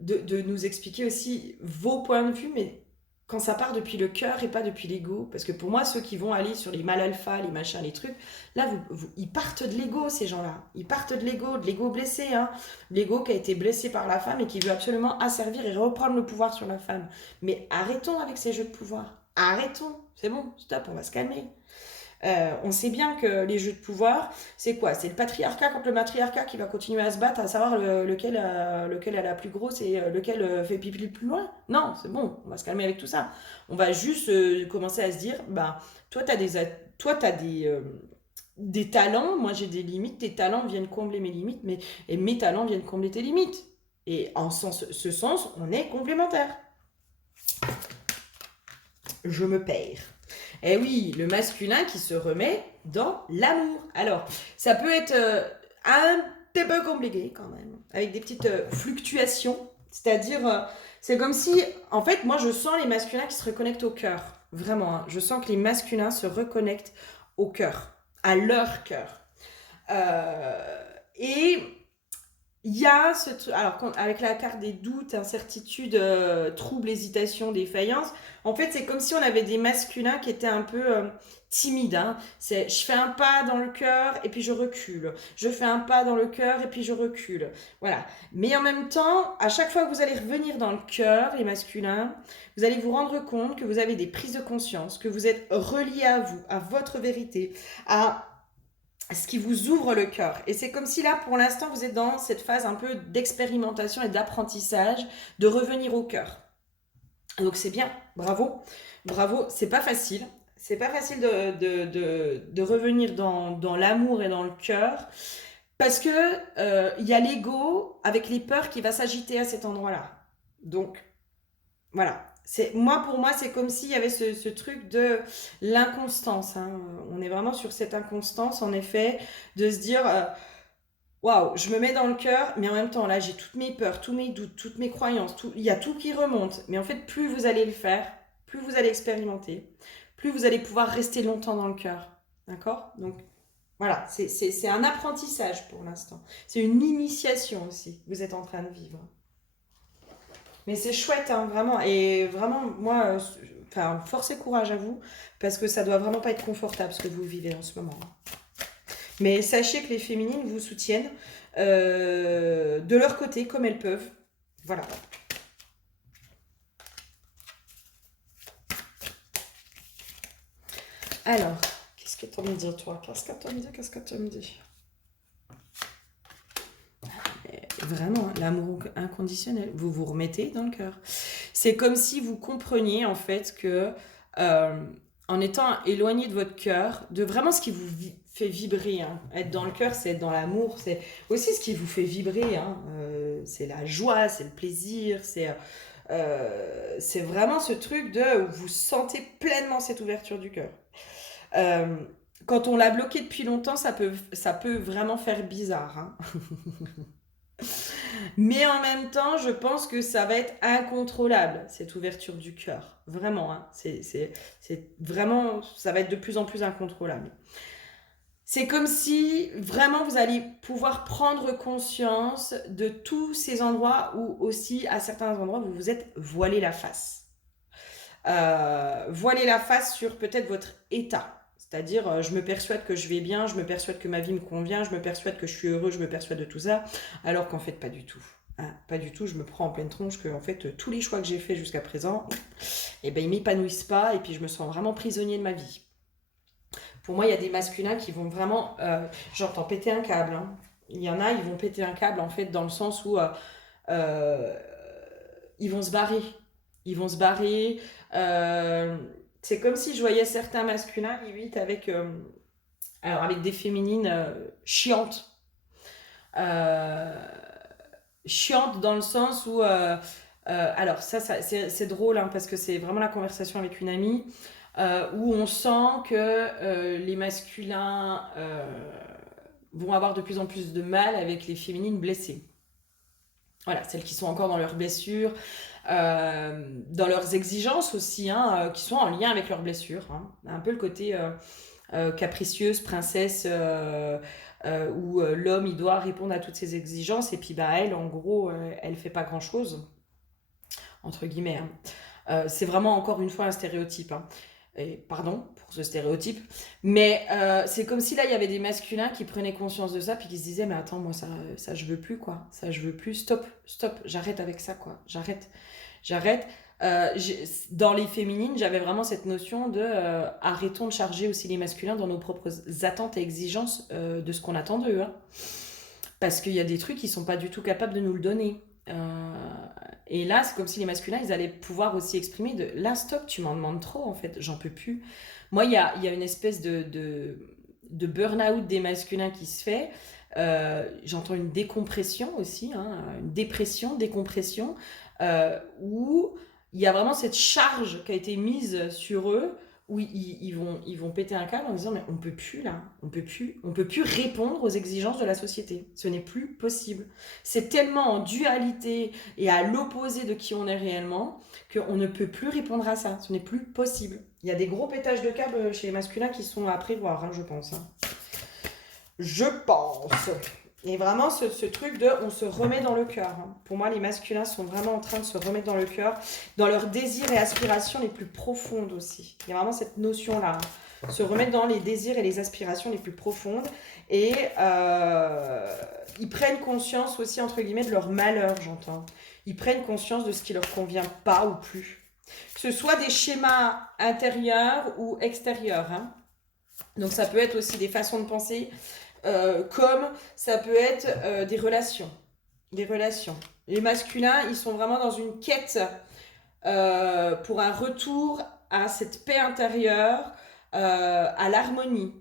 De nous expliquer aussi vos points de vue, mais quand ça part depuis le cœur et pas depuis l'ego. Parce que pour moi, ceux qui vont aller sur les mal alpha, les machins, les trucs, là, ils partent de l'ego, ces gens-là. Ils partent de l'ego blessé, hein. L'ego qui a été blessé par la femme et qui veut absolument asservir et reprendre le pouvoir sur la femme. Mais arrêtons avec ces jeux de pouvoir. Arrêtons. C'est bon, stop, on va se calmer. On sait bien que les jeux de pouvoir, c'est quoi? C'est le patriarcat contre le matriarcat qui va continuer à se battre, à savoir lequel est la plus grosse et lequel fait pipi le plus loin. Non, c'est bon, on va se calmer avec tout ça. On va juste commencer à se dire, bah, toi, t'as des talents, moi j'ai des limites, tes talents viennent combler mes limites, et mes talents viennent combler tes limites. Et en ce sens, on est complémentaires. Je me perds. Eh oui, le masculin qui se remet dans l'amour. Alors, ça peut être un petit peu compliqué quand même, avec des petites fluctuations. C'est-à-dire, c'est comme si, en fait, moi je sens les masculins qui se reconnectent au cœur. Vraiment, hein. Je sens que les masculins se reconnectent au cœur, à leur cœur. Et il y a alors avec la carte des doutes, incertitudes, troubles, hésitations, défaillances, en fait c'est comme si on avait des masculins qui étaient un peu timides, hein. C'est je fais un pas dans le cœur et puis je recule. Je fais un pas dans le cœur et puis je recule. Voilà. Mais en même temps, à chaque fois que vous allez revenir dans le cœur, les masculins, vous allez vous rendre compte que vous avez des prises de conscience, que vous êtes reliés à vous, à votre vérité, à ce qui vous ouvre le cœur. Et c'est comme si là, pour l'instant, vous êtes dans cette phase un peu d'expérimentation et d'apprentissage, de revenir au cœur. Donc c'est bien, bravo, bravo, c'est pas facile. C'est pas facile de revenir dans l'amour et dans le cœur, parce que y a l'ego avec les peurs qui va s'agiter à cet endroit-là. Donc voilà. Pour moi, c'est comme s'il y avait ce truc de l'inconstance, hein. On est vraiment sur cette inconstance, en effet, de se dire, waouh, je me mets dans le cœur, mais en même temps, là, j'ai toutes mes peurs, tous mes doutes, toutes mes croyances, il y a tout qui remonte. Mais en fait, plus vous allez le faire, plus vous allez expérimenter, plus vous allez pouvoir rester longtemps dans le cœur. D'accord? Donc, voilà, c'est un apprentissage pour l'instant. C'est une initiation aussi que vous êtes en train de vivre. Mais c'est chouette, hein, vraiment. Et vraiment, moi, enfin, force et courage à vous, parce que ça doit vraiment pas être confortable ce que vous vivez en ce moment, hein. Mais sachez que les féminines vous soutiennent de leur côté, comme elles peuvent. Voilà. Alors, qu'est-ce que tu as me dit, toi? Qu'est-ce que tu as me dit? Qu'est-ce que tu me dis? Vraiment, hein, l'amour inconditionnel. Vous vous remettez dans le cœur. C'est comme si vous compreniez en fait que euh, en étant éloigné de votre cœur, de vraiment ce qui vous fait vibrer, hein. Être dans le cœur, c'est être dans l'amour, c'est aussi ce qui vous fait vibrer, hein. C'est la joie, c'est le plaisir, c'est vraiment ce truc de où vous sentez pleinement cette ouverture du cœur. Euh, Quand on l'a bloqué depuis longtemps, ça peut vraiment faire bizarre, hein. Mais en même temps, je pense que ça va être incontrôlable, cette ouverture du cœur. Vraiment, hein. C'est vraiment, ça va être de plus en plus incontrôlable. C'est comme si vraiment vous allez pouvoir prendre conscience de tous ces endroits où aussi, à certains endroits, vous vous êtes voilé la face. Voiler la face sur peut-être votre état. C'est-à-dire, je me persuade que je vais bien, je me persuade que ma vie me convient, je me persuade que je suis heureux, je me persuade de tout ça, alors qu'en fait, pas du tout. Hein, pas du tout, je me prends en pleine tronche que en fait tous les choix que j'ai faits jusqu'à présent, eh ben, ils m'épanouissent pas et puis je me sens vraiment prisonnier de ma vie. Pour moi, il y a des masculins qui vont vraiment, j'entends péter un câble. Hein. Il y en a, ils vont péter un câble en fait dans le sens où euh, ils vont se barrer. Ils vont se barrer. C'est comme si je voyais certains masculins limite avec, alors avec des féminines chiantes. Euh, chiantes dans le sens où alors ça c'est drôle hein, parce que c'est vraiment la conversation avec une amie où on sent que les masculins vont avoir de plus en plus de mal avec les féminines blessées. Voilà, celles qui sont encore dans leurs blessures, dans leurs exigences aussi, hein, qui sont en lien avec leurs blessures. Hein. Un peu le côté capricieuse, princesse, où l'homme il doit répondre à toutes ses exigences, et puis bah, elle, en gros, elle fait pas grand-chose, entre guillemets. Hein. C'est vraiment encore une fois un stéréotype. Hein. Et pardon pour ce stéréotype, mais c'est comme si là il y avait des masculins qui prenaient conscience de ça puis qui se disaient mais attends moi ça je veux plus quoi, ça je veux plus, stop, j'arrête avec ça quoi, j'arrête. Dans les féminines j'avais vraiment cette notion de arrêtons de charger aussi les masculins dans nos propres attentes et exigences de ce qu'on attend d'eux, hein. Parce qu'il y a des trucs qui sont pas du tout capables de nous le donner. Et là, c'est comme si les masculins, ils allaient pouvoir aussi exprimer de là, stop, tu m'en demandes trop, en fait, j'en peux plus. Moi, il y a une espèce de burn-out des masculins qui se fait. J'entends une décompression aussi, hein, une dépression, décompression, où il y a vraiment cette charge qui a été mise sur eux, où ils vont péter un câble en disant mais on peut plus là, on peut plus répondre aux exigences de la société. Ce n'est plus possible. C'est tellement en dualité et à l'opposé de qui on est réellement qu'on ne peut plus répondre à ça. Ce n'est plus possible. Il y a des gros pétages de câbles chez les masculins qui sont à prévoir, hein, je pense. Hein. Je pense. Et vraiment, ce truc de on se remet dans le cœur. Hein. Pour moi, les masculins sont vraiment en train de se remettre dans le cœur, dans leurs désirs et aspirations les plus profondes aussi. Il y a vraiment cette notion-là. Hein. Se remettre dans les désirs et les aspirations les plus profondes. Et ils prennent conscience aussi, entre guillemets, de leur malheur, j'entends. Ils prennent conscience de ce qui leur convient pas ou plus. Que ce soit des schémas intérieurs ou extérieurs. Hein. Donc ça peut être aussi des façons de penser, comme ça peut être des relations. Des relations. Les masculins, ils sont vraiment dans une quête pour un retour à cette paix intérieure, à l'harmonie,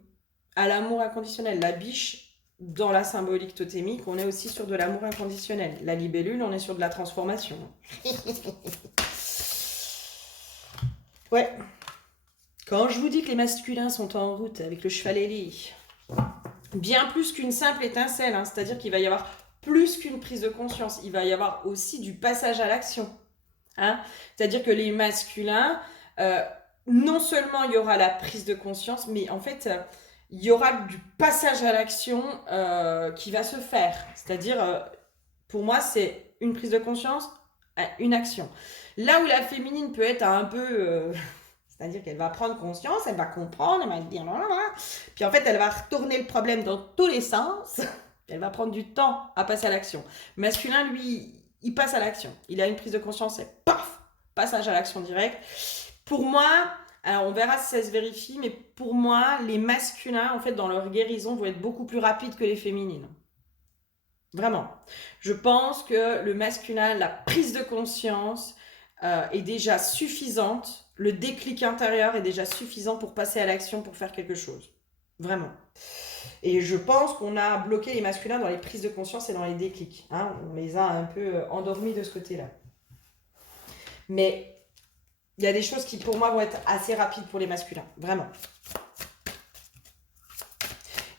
à l'amour inconditionnel. La biche, dans la symbolique totémique, on est aussi sur de l'amour inconditionnel. La libellule, on est sur de la transformation. Ouais. Quand je vous dis que les masculins sont en route avec le cheval ailé, bien plus qu'une simple étincelle, hein, c'est-à-dire qu'il va y avoir plus qu'une prise de conscience, il va y avoir aussi du passage à l'action. Hein. C'est-à-dire que les masculins, non seulement il y aura la prise de conscience, mais en fait, il y aura du passage à l'action qui va se faire. C'est-à-dire, pour moi, c'est une prise de conscience, une action. Là où la féminine peut être un peu... c'est-à-dire qu'elle va prendre conscience, elle va comprendre, elle va dire blablabla. Puis en fait, elle va retourner le problème dans tous les sens. Elle va prendre du temps à passer à l'action. Le masculin, lui, il passe à l'action. Il a une prise de conscience et paf, passage à l'action direct. Pour moi, alors on verra si ça se vérifie, mais pour moi, les masculins, en fait, dans leur guérison, vont être beaucoup plus rapides que les féminines. Vraiment. Je pense que le masculin, la prise de conscience est déjà suffisante. Le déclic intérieur est déjà suffisant pour passer à l'action, pour faire quelque chose. Vraiment. Et je pense qu'on a bloqué les masculins dans les prises de conscience et dans les déclics. Hein. On les a un peu endormis de ce côté-là. Mais il y a des choses qui, pour moi, vont être assez rapides pour les masculins. Vraiment.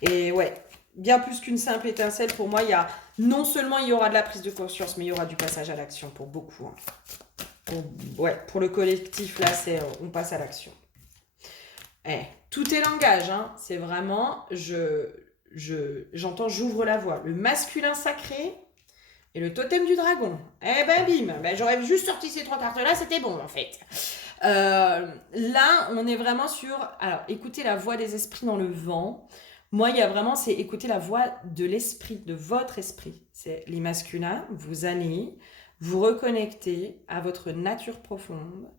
Et ouais, bien plus qu'une simple étincelle, pour moi, il y a... Non seulement il y aura de la prise de conscience, mais il y aura du passage à l'action pour beaucoup. Hein. Pour le collectif, là, c'est on passe à l'action. Tout est langage, hein. C'est vraiment, j'entends, j'ouvre la voie. Le masculin sacré et le totem du dragon. Eh ben bim, j'aurais juste sorti ces 3 cartes-là, c'était bon en fait. Là, on est vraiment sur... Alors, écoutez la voix des esprits dans le vent. Moi, il y a vraiment, c'est écouter la voix de l'esprit, de votre esprit. C'est les masculins, vous allez vous reconnecter à votre nature profonde.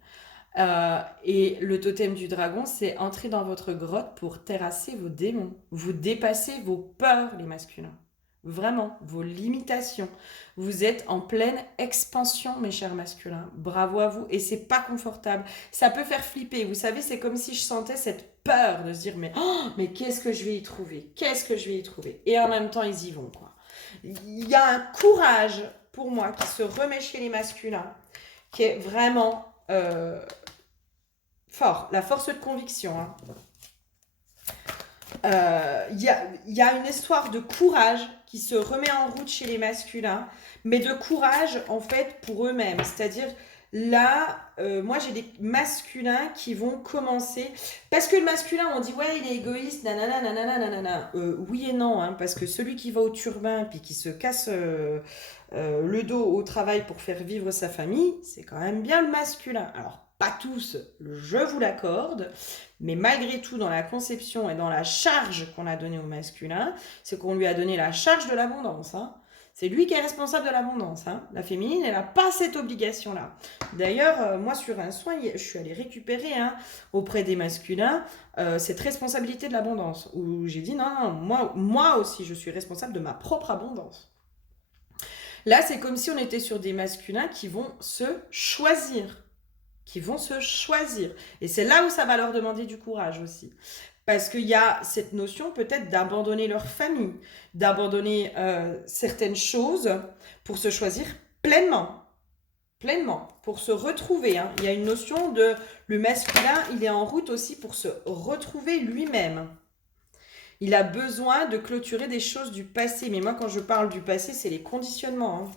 Et le totem du dragon, c'est entrer dans votre grotte pour terrasser vos démons. Vous dépassez vos peurs, les masculins. Vraiment, vos limitations. Vous êtes en pleine expansion, mes chers masculins. Bravo à vous. Et c'est pas confortable. Ça peut faire flipper. Vous savez, c'est comme si je sentais cette peur de se dire, mais, oh, mais qu'est-ce que je vais y trouver? Qu'est-ce que je vais y trouver? Et en même temps, ils y vont, quoi. Il y a un courage, pour moi, qui se remet chez les masculins, qui est vraiment fort. La force de conviction, hein. Y a une histoire de courage qui se remet en route chez les masculins, mais de courage en fait pour eux-mêmes. C'est-à-dire là, moi j'ai des masculins qui vont commencer, parce que le masculin on dit ouais il est égoïste, nanana, nanana, nanana. Oui et non, hein, parce que celui qui va au turbin puis qui se casse le dos au travail pour faire vivre sa famille, c'est quand même bien le masculin. Alors pas tous, je vous l'accorde, mais malgré tout, dans la conception et dans la charge qu'on a donnée au masculin, c'est qu'on lui a donné la charge de l'abondance. Hein. C'est lui qui est responsable de l'abondance. Hein. La féminine, elle n'a pas cette obligation-là. D'ailleurs, moi, sur un soin, je suis allée récupérer auprès des masculins cette responsabilité de l'abondance. Où j'ai dit, non, moi aussi, je suis responsable de ma propre abondance. Là, c'est comme si on était sur des masculins qui vont se choisir. Et c'est là où ça va leur demander du courage aussi. Parce qu'il y a cette notion peut-être d'abandonner leur famille, d'abandonner certaines choses pour se choisir pleinement, pour se retrouver. Hein. Il y a une notion de le masculin, il est en route aussi pour se retrouver lui-même. Il a besoin de clôturer des choses du passé. Mais moi, quand je parle du passé, c'est les conditionnements. Hein.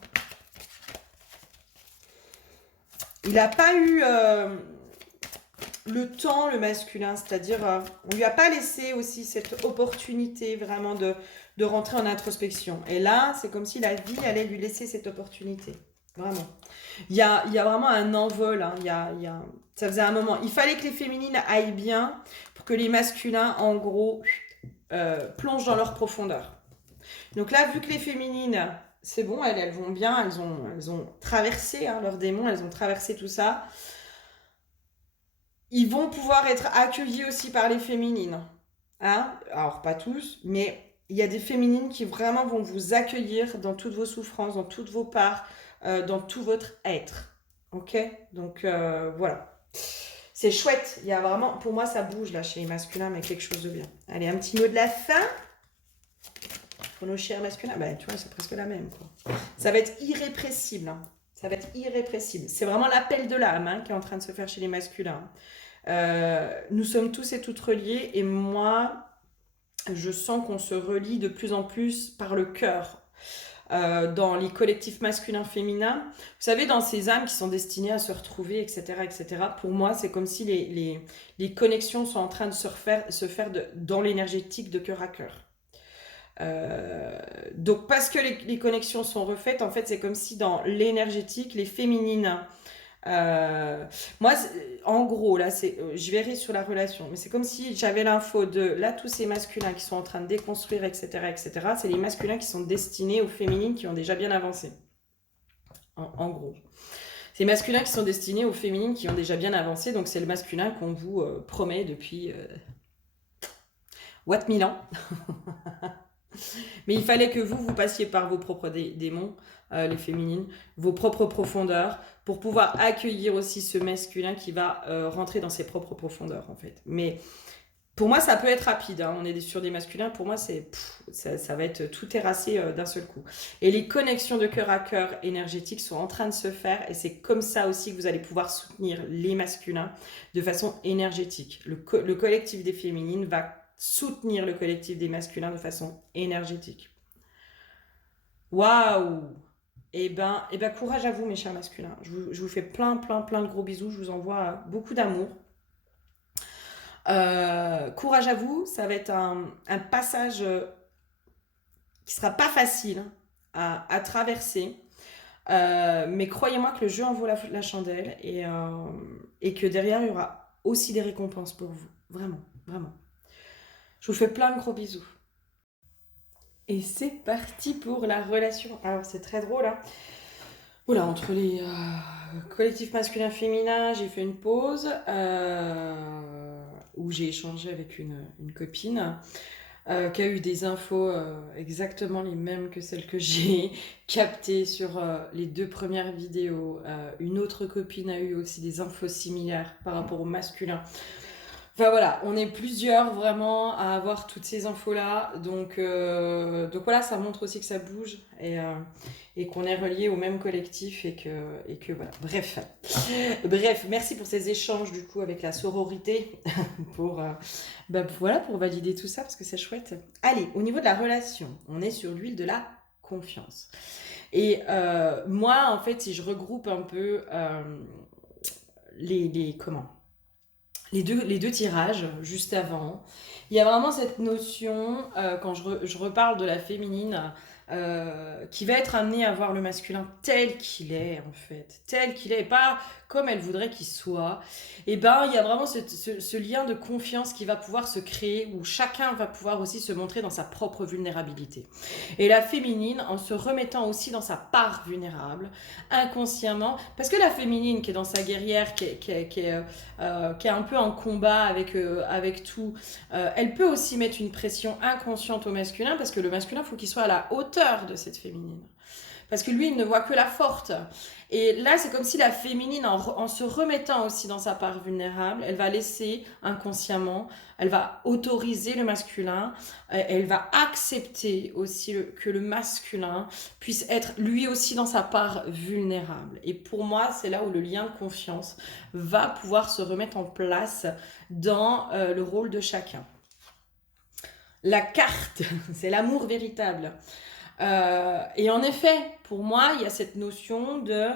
Il n'a pas eu le temps, le masculin, c'est-à-dire on lui a pas laissé aussi cette opportunité vraiment de rentrer en introspection. Et là, c'est comme si la vie allait lui laisser cette opportunité. Vraiment. Il y a vraiment un envol. Hein. Ça faisait un moment. Il fallait que les féminines aillent bien pour que les masculins, en gros, plongent dans leur profondeur. Donc là, vu que les féminines... C'est bon, elles vont bien, elles ont traversé leurs démons, elles ont traversé tout ça. Ils vont pouvoir être accueillis aussi par les féminines. Hein? Alors, pas tous, mais il y a des féminines qui vraiment vont vous accueillir dans toutes vos souffrances, dans toutes vos parts, dans tout votre être. Ok? Donc, voilà. C'est chouette. Il y a vraiment, pour moi, ça bouge là chez les masculins, mais quelque chose de bien. Allez, un petit mot de la fin. Pour nos chers masculins, ben, tu vois, c'est presque la même. Quoi. Ça va être irrépressible. Hein. Ça va être irrépressible. C'est vraiment l'appel de l'âme hein, qui est en train de se faire chez les masculins. Nous sommes tous et toutes reliés et moi, je sens qu'on se relie de plus en plus par le cœur. Dans les collectifs masculins-féminins, vous savez, dans ces âmes qui sont destinées à se retrouver, etc., etc., pour moi, c'est comme si les connexions sont en train de se faire dans l'énergétique de cœur à cœur. Donc parce que les connexions sont refaites, en fait c'est comme si dans l'énergétique, les féminines, moi en gros là je verrai sur la relation, mais c'est comme si j'avais l'info de là tous ces masculins qui sont en train de déconstruire etc c'est les masculins qui sont destinés aux féminines qui ont déjà bien avancé en gros. C'est les masculins qui sont destinés aux féminines qui ont déjà bien avancé, donc c'est le masculin qu'on vous promet depuis what 1000 ans. Mais il fallait que vous passiez par vos propres démons, les féminines, vos propres profondeurs, pour pouvoir accueillir aussi ce masculin qui va rentrer dans ses propres profondeurs, en fait. Mais pour moi, ça peut être rapide. Hein. On est sur des masculins. Pour moi, ça va être tout terrassé d'un seul coup. Et les connexions de cœur à cœur énergétiques sont en train de se faire. Et c'est comme ça aussi que vous allez pouvoir soutenir les masculins de façon énergétique. Le collectif des féminines va soutenir le collectif des masculins de façon énergétique. Waouh! Eh ben, courage à vous, mes chers masculins. Je vous fais plein de gros bisous. Je vous envoie beaucoup d'amour. Courage à vous. Ça va être un passage qui sera pas facile à traverser. Mais croyez-moi que le jeu en vaut la chandelle et que derrière, il y aura aussi des récompenses pour vous. Vraiment, vraiment. Je vous fais plein de gros bisous. Et c'est parti pour la relation. Alors c'est très drôle, hein. Oula, entre les collectifs masculin-féminin, j'ai fait une pause où j'ai échangé avec une copine qui a eu des infos exactement les mêmes que celles que j'ai captées sur les 2 premières vidéos. Une autre copine a eu aussi des infos similaires par rapport au masculin. Enfin voilà, on est plusieurs vraiment à avoir toutes ces infos-là. Donc voilà, ça montre aussi que ça bouge et qu'on est reliés au même collectif et que voilà. Bref, merci pour ces échanges du coup avec la sororité pour, voilà, pour valider tout ça parce que c'est chouette. Allez, au niveau de la relation, on est sur l'huile de la confiance. Et moi, en fait, si je regroupe un peu comment les deux tirages juste avant. Il y a vraiment cette notion, quand je reparle de la féminine, qui va être amenée à voir le masculin tel qu'il est, en fait. Tel qu'il est, et pas comme elle voudrait qu'il soit. Et ben, il y a vraiment ce lien de confiance qui va pouvoir se créer, où chacun va pouvoir aussi se montrer dans sa propre vulnérabilité. Et la féminine, en se remettant aussi dans sa part vulnérable, inconsciemment, parce que la féminine qui est dans sa guerrière, qui est un peu en combat avec tout, elle peut aussi mettre une pression inconsciente au masculin parce que le masculin, il faut qu'il soit à la hauteur de cette féminine. Parce que lui, il ne voit que la forte. Et là, c'est comme si la féminine, en se remettant aussi dans sa part vulnérable, elle va laisser inconsciemment, elle va autoriser le masculin, elle va accepter aussi que le masculin puisse être lui aussi dans sa part vulnérable. Et pour moi, c'est là où le lien de confiance va pouvoir se remettre en place dans le rôle de chacun. La carte, c'est l'amour véritable. Et en effet, pour moi, il y a cette notion de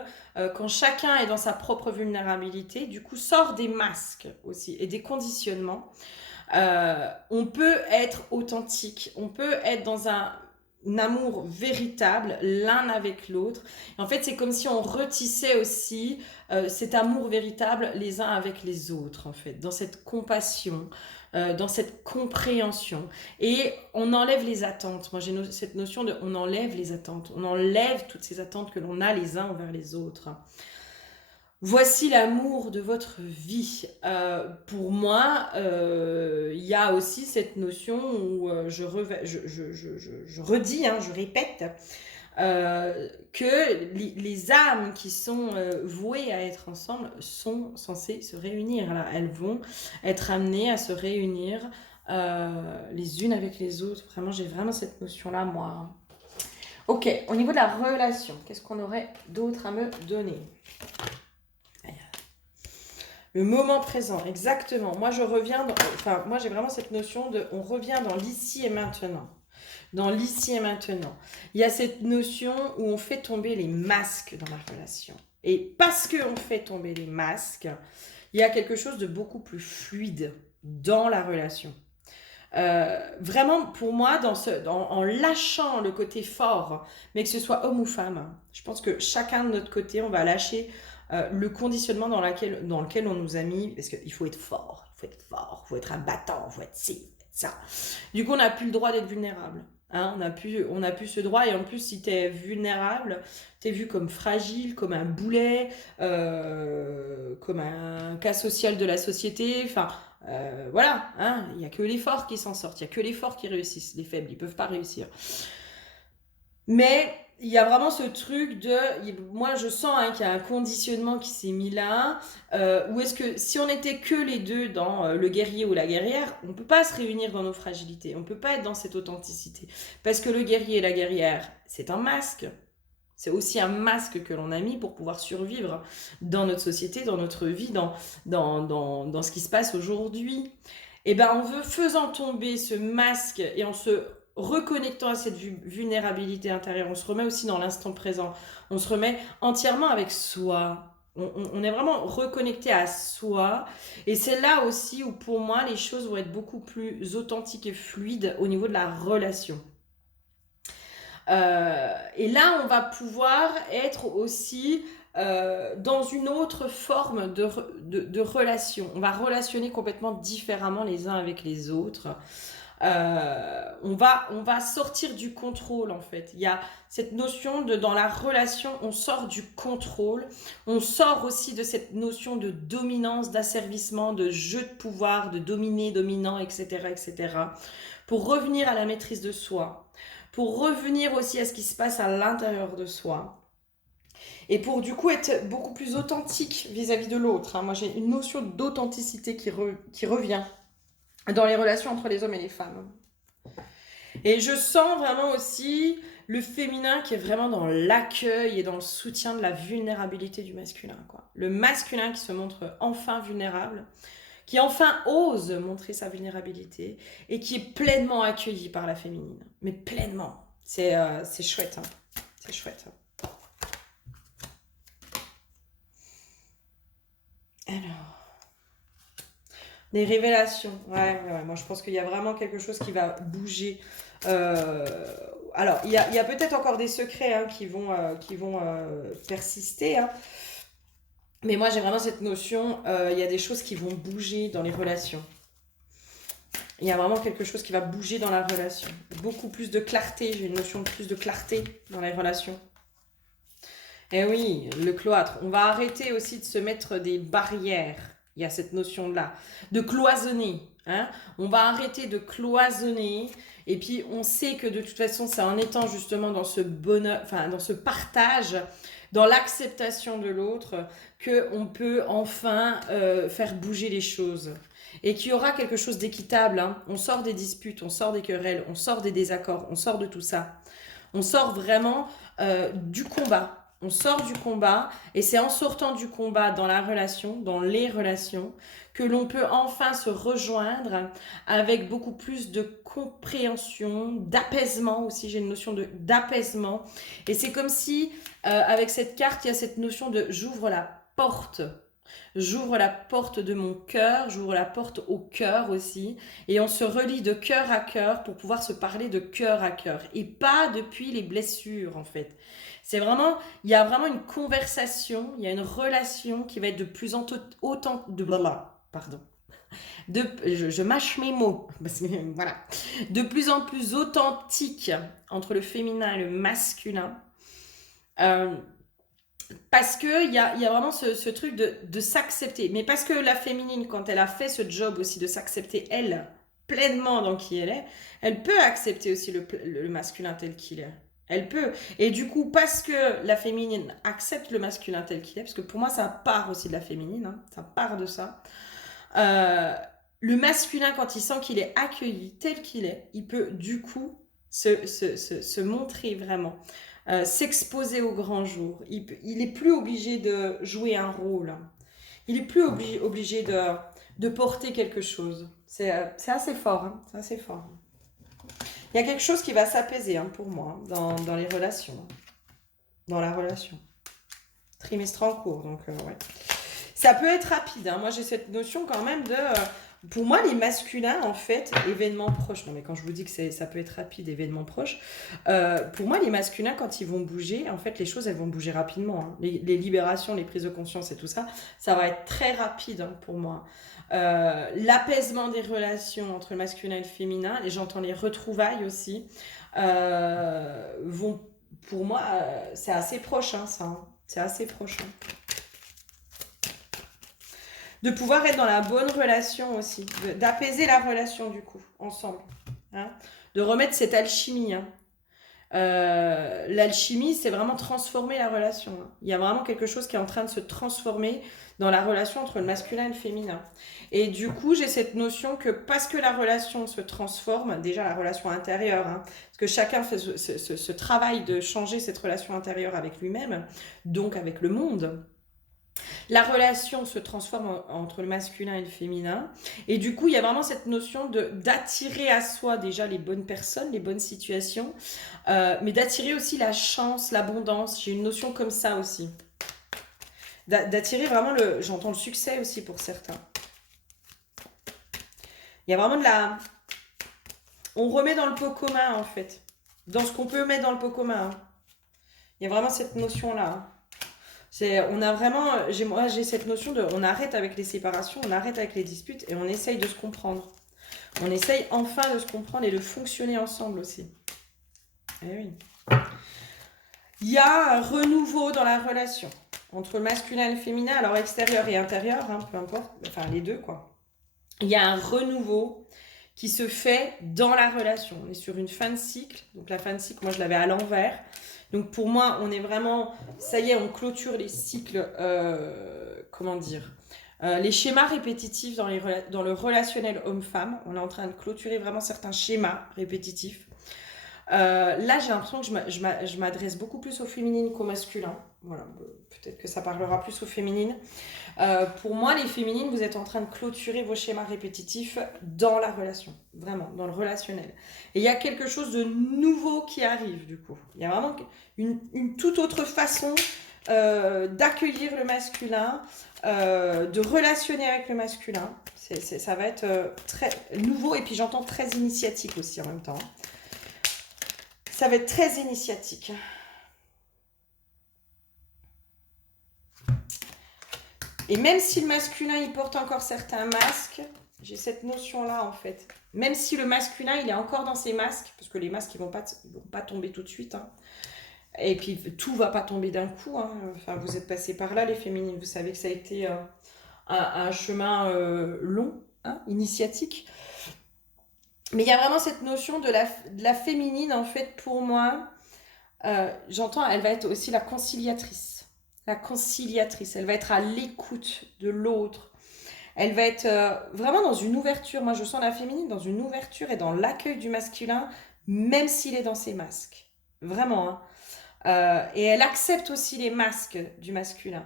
quand chacun est dans sa propre vulnérabilité, du coup sort des masques aussi et des conditionnements. On peut être authentique, on peut être dans un amour véritable l'un avec l'autre. Et en fait, c'est comme si on retissait aussi cet amour véritable les uns avec les autres, en fait, dans cette compassion, dans cette compréhension. Et on enlève les attentes. Moi, j'ai cette notion de on enlève les attentes. On enlève toutes ces attentes que l'on a les uns envers les autres. Voici l'amour de votre vie. Pour moi, il y a aussi cette notion où je redis, hein, je répète, que les âmes qui sont vouées à être ensemble sont censées se réunir. Là. Elles vont être amenées à se réunir les unes avec les autres. Vraiment, j'ai vraiment cette notion-là, moi. Ok, au niveau de la relation, qu'est-ce qu'on aurait d'autre à me donner ? Le moment présent, exactement. Moi, moi, j'ai vraiment cette notion de, on revient dans l'ici et maintenant. Dans l'ici et maintenant. Il y a cette notion où on fait tomber les masques dans la relation. Et parce qu'on fait tomber les masques, il y a quelque chose de beaucoup plus fluide dans la relation. Vraiment, pour moi, en lâchant le côté fort, mais que ce soit homme ou femme, je pense que chacun de notre côté, on va lâcher le conditionnement dans lequel on nous a mis, parce qu'il faut être fort, il faut être un battant, il faut être ci, ça. Du coup, on n'a plus le droit d'être vulnérable. Hein, on a plus ce droit, et en plus, si tu es vulnérable, tu es vu comme fragile, comme un boulet, comme un cas social de la société. Enfin, voilà, hein, il n'y a que les forts qui s'en sortent, il n'y a que les forts qui réussissent. Les faibles, ils ne peuvent pas réussir. Mais il y a vraiment ce truc de... Moi, je sens qu'il y a un conditionnement qui s'est mis là. Où est-ce que si on n'était que les deux dans le guerrier ou la guerrière, on ne peut pas se réunir dans nos fragilités. On ne peut pas être dans cette authenticité. Parce que le guerrier et la guerrière, c'est un masque. C'est aussi un masque que l'on a mis pour pouvoir survivre dans notre société, dans notre vie, dans ce qui se passe aujourd'hui. Et ben, faisant tomber ce masque et en se reconnectant à cette vulnérabilité intérieure, on se remet aussi dans l'instant présent, on se remet entièrement avec soi, on est vraiment reconnecté à soi, et c'est là aussi où pour moi les choses vont être beaucoup plus authentiques et fluides au niveau de la relation. Et là on va pouvoir être aussi dans une autre forme de relation, on va relationner complètement différemment les uns avec les autres. on va sortir du contrôle en fait. Il y a cette notion de dans la relation, on sort du contrôle, on sort aussi de cette notion de dominance, d'asservissement, de jeu de pouvoir, de dominer, dominant, etc., etc. Pour revenir à la maîtrise de soi, pour revenir aussi à ce qui se passe à l'intérieur de soi. Et pour du coup être beaucoup plus authentique vis-à-vis de l'autre. Hein. Moi j'ai une notion d'authenticité qui revient dans les relations entre les hommes et les femmes. Et je sens vraiment aussi le féminin qui est vraiment dans l'accueil et dans le soutien de la vulnérabilité du masculin. Quoi. Le masculin qui se montre enfin vulnérable, qui enfin ose montrer sa vulnérabilité et qui est pleinement accueilli par la féminine. Mais pleinement. C'est chouette. Hein. C'est chouette. Alors, des révélations. Ouais. Moi, je pense qu'il y a vraiment quelque chose qui va bouger. Alors, il y a peut-être encore des secrets hein, qui vont persister. Hein. Mais moi, j'ai vraiment cette notion, il y a des choses qui vont bouger dans les relations. Il y a vraiment quelque chose qui va bouger dans la relation. Beaucoup plus de clarté, j'ai une notion de plus de clarté dans les relations. Eh oui, le cloître. On va arrêter aussi de se mettre des barrières. Il y a cette notion-là. De cloisonner. Hein. On va arrêter de cloisonner. Et puis, on sait que de toute façon, c'est en étant justement dans ce bonheur, enfin, dans ce partage, dans l'acceptation de l'autre, qu'on peut enfin faire bouger les choses. Et qu'il y aura quelque chose d'équitable. Hein. On sort des disputes, on sort des querelles, on sort des désaccords, on sort de tout ça. On sort vraiment du combat. On sort du combat et c'est en sortant du combat dans la relation, dans les relations, que l'on peut enfin se rejoindre avec beaucoup plus de compréhension, d'apaisement aussi. J'ai une notion d'apaisement. Et c'est comme si, avec cette carte, il y a cette notion de j'ouvre la porte. J'ouvre la porte de mon cœur, j'ouvre la porte au cœur aussi. Et on se relie de cœur à cœur pour pouvoir se parler de cœur à cœur. Et pas depuis les blessures en fait. C'est vraiment, il y a vraiment une conversation, il y a une relation qui va être de plus en autant de pardon. Je mâche mes mots parce que voilà, de plus en plus authentique entre le féminin et le masculin. Parce qu'il y a vraiment ce truc de s'accepter. Mais parce que la féminine, quand elle a fait ce job aussi de s'accepter, elle, pleinement dans qui elle est, elle peut accepter aussi le masculin tel qu'il est. Elle peut. Et du coup, parce que la féminine accepte le masculin tel qu'il est, parce que pour moi, ça part aussi de la féminine, hein, ça part de ça. Le masculin, quand il sent qu'il est accueilli tel qu'il est, il peut du coup se montrer vraiment. S'exposer au grand jour. Il est plus obligé de jouer un rôle. Il est plus obligé de porter quelque chose. C'est assez fort. Hein, c'est assez fort. Il y a quelque chose qui va s'apaiser hein, pour moi dans les relations. Dans la relation. Trimestre en cours, donc ouais. Ça peut être rapide. Hein. Moi, j'ai cette notion quand même de... pour moi, les masculins, en fait, événements proches. Non, mais quand je vous dis que ça peut être rapide, événements proches, pour moi, les masculins, quand ils vont bouger, en fait, les choses, elles vont bouger rapidement. Hein. Les libérations, les prises de conscience et tout ça, ça va être très rapide hein, pour moi. L'apaisement des relations entre le masculin et le féminin, et j'entends les retrouvailles aussi, vont, pour moi, c'est assez proche, hein, ça. Hein. C'est assez proche. Hein. De pouvoir être dans la bonne relation aussi, d'apaiser la relation du coup, ensemble. Hein, de remettre cette alchimie. Hein. L'alchimie, c'est vraiment transformer la relation. Hein. Il y a vraiment quelque chose qui est en train de se transformer dans la relation entre le masculin et le féminin. Et du coup, j'ai cette notion que parce que la relation se transforme, déjà la relation intérieure, hein, parce que chacun fait ce travail de changer cette relation intérieure avec lui-même, donc avec le monde, la relation se transforme entre le masculin et le féminin. Et du coup, il y a vraiment cette notion d'attirer à soi déjà les bonnes personnes, les bonnes situations, mais d'attirer aussi la chance, l'abondance. J'ai une notion comme ça aussi. D'attirer vraiment j'entends le succès aussi pour certains. Il y a vraiment on remet dans le pot commun en fait. Dans ce qu'on peut mettre dans le pot commun. Hein. Il y a vraiment cette notion-là. Hein. On a vraiment, moi j'ai cette notion on arrête avec les séparations, on arrête avec les disputes et on essaye de se comprendre. On essaye enfin de se comprendre et de fonctionner ensemble aussi. Eh oui. Il y a un renouveau dans la relation entre masculin et féminin, alors extérieur et intérieur, hein, peu importe, enfin les deux quoi. Il y a un renouveau qui se fait dans la relation. On est sur une fin de cycle, donc la fin de cycle, moi je l'avais à l'envers. Donc pour moi, on est vraiment, ça y est, on clôture les cycles, comment dire, les schémas répétitifs dans le relationnel homme-femme. On est en train de clôturer vraiment certains schémas répétitifs. Là, j'ai l'impression que je m'adresse beaucoup plus au féminin qu'au masculin. Voilà, peut-être que ça parlera plus aux féminines. Pour moi, les féminines, vous êtes en train de clôturer vos schémas répétitifs dans la relation, vraiment, dans le relationnel. Et il y a quelque chose de nouveau qui arrive, du coup. Il y a vraiment une toute autre façon d'accueillir le masculin, de relationner avec le masculin. Ça va être très nouveau, et puis j'entends très initiatique aussi en même temps. Ça va être très initiatique. Et même si le masculin, il porte encore certains masques, j'ai cette notion-là, en fait. Même si le masculin, il est encore dans ses masques, parce que les masques, ils vont pas tomber tout de suite. Hein. Et puis, tout va pas tomber d'un coup. Hein. Enfin, vous êtes passés par là, les féminines. Vous savez que ça a été un chemin long, hein, initiatique. Mais il y a vraiment cette notion de la féminine, en fait, pour moi. J'entends, elle va être aussi la conciliatrice. La conciliatrice, elle va être à l'écoute de l'autre. Elle va être vraiment dans une ouverture. Moi, je sens la féminine dans une ouverture et dans l'accueil du masculin, même s'il est dans ses masques. Vraiment. Hein. Et elle accepte aussi les masques du masculin,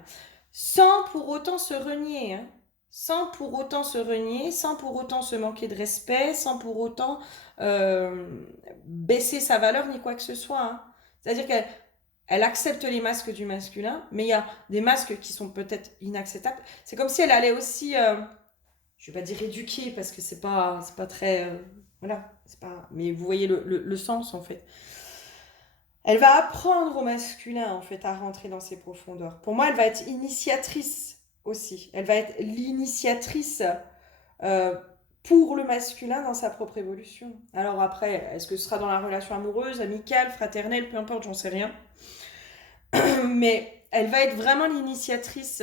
sans pour autant se renier. Hein. Sans pour autant se renier, sans pour autant se manquer de respect, sans pour autant baisser sa valeur ni quoi que ce soit. Hein. C'est-à-dire qu'elle accepte les masques du masculin, mais il y a des masques qui sont peut-être inacceptables. C'est comme si elle allait aussi, je vais pas dire éduquer parce que c'est pas très, voilà, c'est pas. Mais vous voyez le sens en fait. Elle va apprendre au masculin en fait à rentrer dans ses profondeurs. Pour moi, elle va être initiatrice aussi. Elle va être l'initiatrice euh, pour le masculin dans sa propre évolution. Alors après, est-ce que ce sera dans la relation amoureuse, amicale, fraternelle, peu importe, j'en sais rien. Mais elle va être vraiment l'initiatrice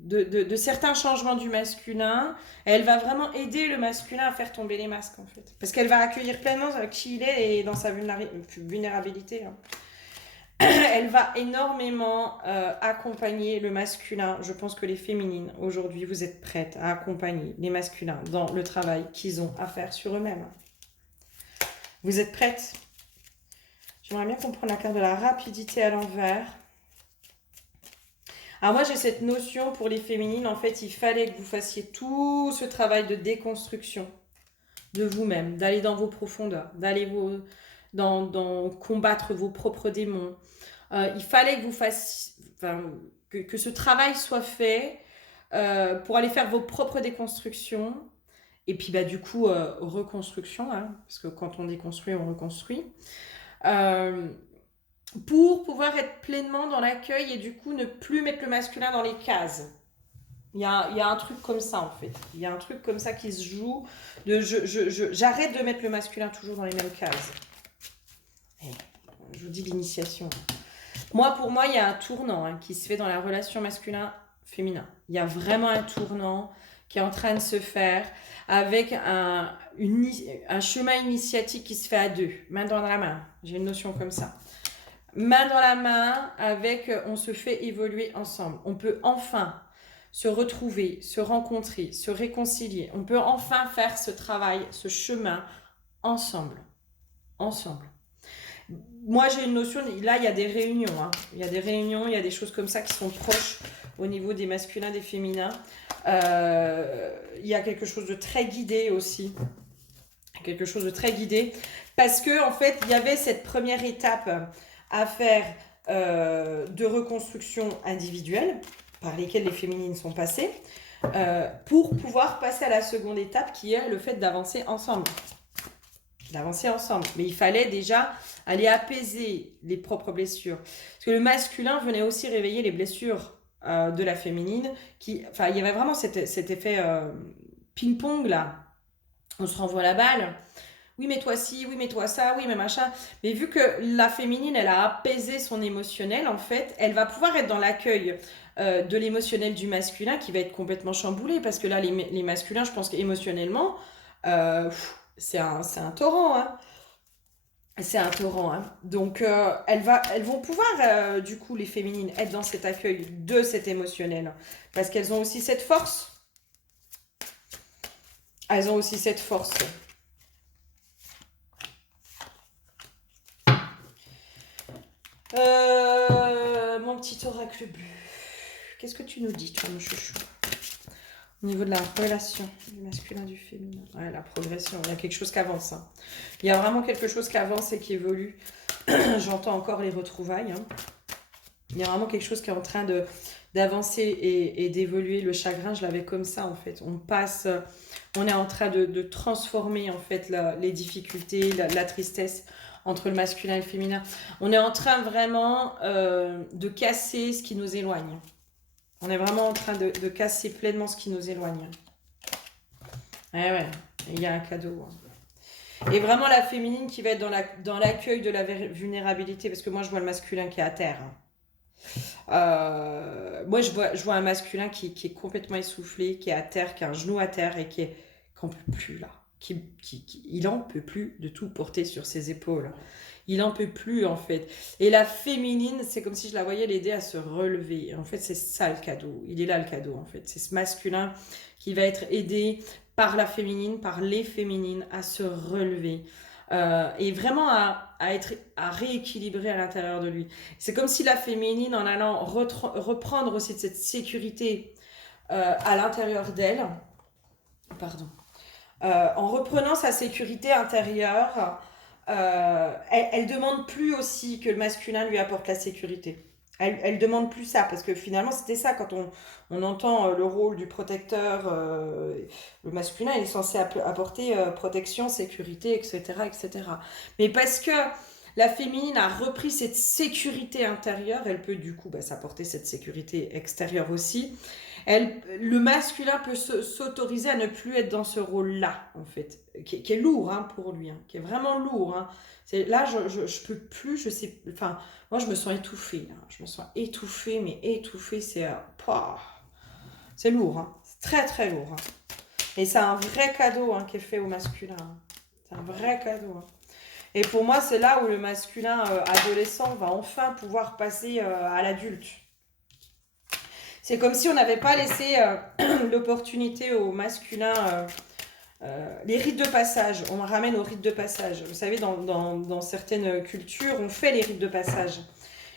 de certains changements du masculin. Elle va vraiment aider le masculin à faire tomber les masques, en fait. Parce qu'elle va accueillir pleinement qui il est et dans sa vulnérabilité. Hein. Elle va énormément accompagner le masculin. Je pense que les féminines, aujourd'hui, vous êtes prêtes à accompagner les masculins dans le travail qu'ils ont à faire sur eux-mêmes. Vous êtes prêtes? J'aimerais bien qu'on prenne la carte de la rapidité à l'envers. Alors moi, j'ai cette notion pour les féminines. En fait, il fallait que vous fassiez tout ce travail de déconstruction de vous-même, d'aller dans vos profondeurs, d'aller dans combattre vos propres démons. Il fallait que vous fassiez, enfin, que ce travail soit fait pour aller faire vos propres déconstructions. Et puis, bah, du coup, reconstruction, hein, parce que quand on déconstruit, on reconstruit. Pour pouvoir être pleinement dans l'accueil et du coup ne plus mettre le masculin dans les cases. Il y a un truc comme ça en fait. Il y a un truc comme ça qui se joue. J'arrête de mettre le masculin toujours dans les mêmes cases. Et je vous dis l'initiation. Pour moi, il y a un tournant hein, qui se fait dans la relation masculin-féminin. Il y a vraiment un tournant qui est en train de se faire avec un chemin initiatique qui se fait à deux, main dans la main. J'ai une notion comme ça. Main dans la main, on se fait évoluer ensemble. On peut enfin se retrouver, se rencontrer, se réconcilier. On peut enfin faire ce travail, ce chemin ensemble. Ensemble. Moi, j'ai une notion, là, il y a des réunions. Hein. Il y a des réunions, il y a des choses comme ça qui sont proches au niveau des masculins, des féminins. Il y a quelque chose de très guidé aussi. Quelque chose de très guidé. Parce que, en fait, il y avait cette première étape à faire de reconstruction individuelle par lesquelles les féminines sont passées pour pouvoir passer à la seconde étape qui est le fait d'avancer ensemble. Mais il fallait déjà aller apaiser les propres blessures. Parce que le masculin venait aussi réveiller les blessures de la féminine. Il y avait vraiment cet effet ping-pong, là. On se renvoie la balle. Oui, mais toi ci, oui, mais toi ça, oui, mais machin. Mais vu que la féminine, elle a apaisé son émotionnel, en fait, elle va pouvoir être dans l'accueil de l'émotionnel du masculin qui va être complètement chamboulé. Parce que là, les masculins, je pense qu'émotionnellement, c'est un torrent, hein. C'est un torrent, hein. Donc, elles vont pouvoir, du coup, les féminines, être dans cet accueil de cet émotionnel. Parce qu'elles ont aussi cette force. Elles ont aussi cette force. Mon petit oracle bleu. Qu'est-ce que tu nous dis, toi, mon chouchou? Au niveau de la relation du masculin, du féminin. Ouais, la progression. Il y a quelque chose qui avance, hein. Il y a vraiment quelque chose qui avance et qui évolue. J'entends encore les retrouvailles, hein. Il y a vraiment quelque chose qui est en train d'avancer et d'évoluer. Le chagrin, je l'avais comme ça, en fait. On est en train de transformer, en fait, les difficultés, la tristesse entre le masculin et le féminin. On est en train vraiment de casser ce qui nous éloigne. On est vraiment en train de casser pleinement ce qui nous éloigne. Eh ouais, il y a un cadeau, hein. Et vraiment la féminine qui va être dans l'accueil de la vulnérabilité, parce que moi je vois le masculin qui est à terre, hein. Moi, je vois un masculin qui est complètement essoufflé, qui est à terre, qui a un genou à terre et qui n'en peut plus là. Il en peut plus de tout porter sur ses épaules. Il en peut plus en fait. Et la féminine, c'est comme si je la voyais l'aider à se relever. En fait, c'est ça le cadeau. Il est là le cadeau en fait. C'est ce masculin qui va être aidé par la féminine, par les féminines à se relever. Et vraiment à rééquilibrer à l'intérieur de lui. C'est comme si la féminine, en allant reprendre aussi de cette sécurité à l'intérieur d'elle, pardon, en reprenant sa sécurité intérieure, elle demande plus aussi que le masculin lui apporte la sécurité. Elle demande plus ça, parce que finalement c'était ça quand on entend le rôle du protecteur, le masculin il est censé apporter protection, sécurité, etc., etc. Mais parce que la féminine a repris cette sécurité intérieure, elle peut du coup s'apporter cette sécurité extérieure aussi. Le masculin peut s'autoriser à ne plus être dans ce rôle-là, en fait, qui est lourd hein, pour lui, hein, qui est vraiment lourd. Hein. Là, je peux plus, je sais, enfin, moi, je me sens étouffée. Là. Je me sens étouffée, mais étouffée, c'est lourd, hein. C'est très, très lourd. Hein. Et c'est un vrai cadeau hein, qui est fait au masculin. Hein. C'est un vrai cadeau. Hein. Et pour moi, c'est là où le masculin adolescent va enfin pouvoir passer à l'adulte. C'est comme si on n'avait pas laissé l'opportunité au masculin, les rites de passage. On ramène aux rites de passage. Vous savez, dans certaines cultures, on fait les rites de passage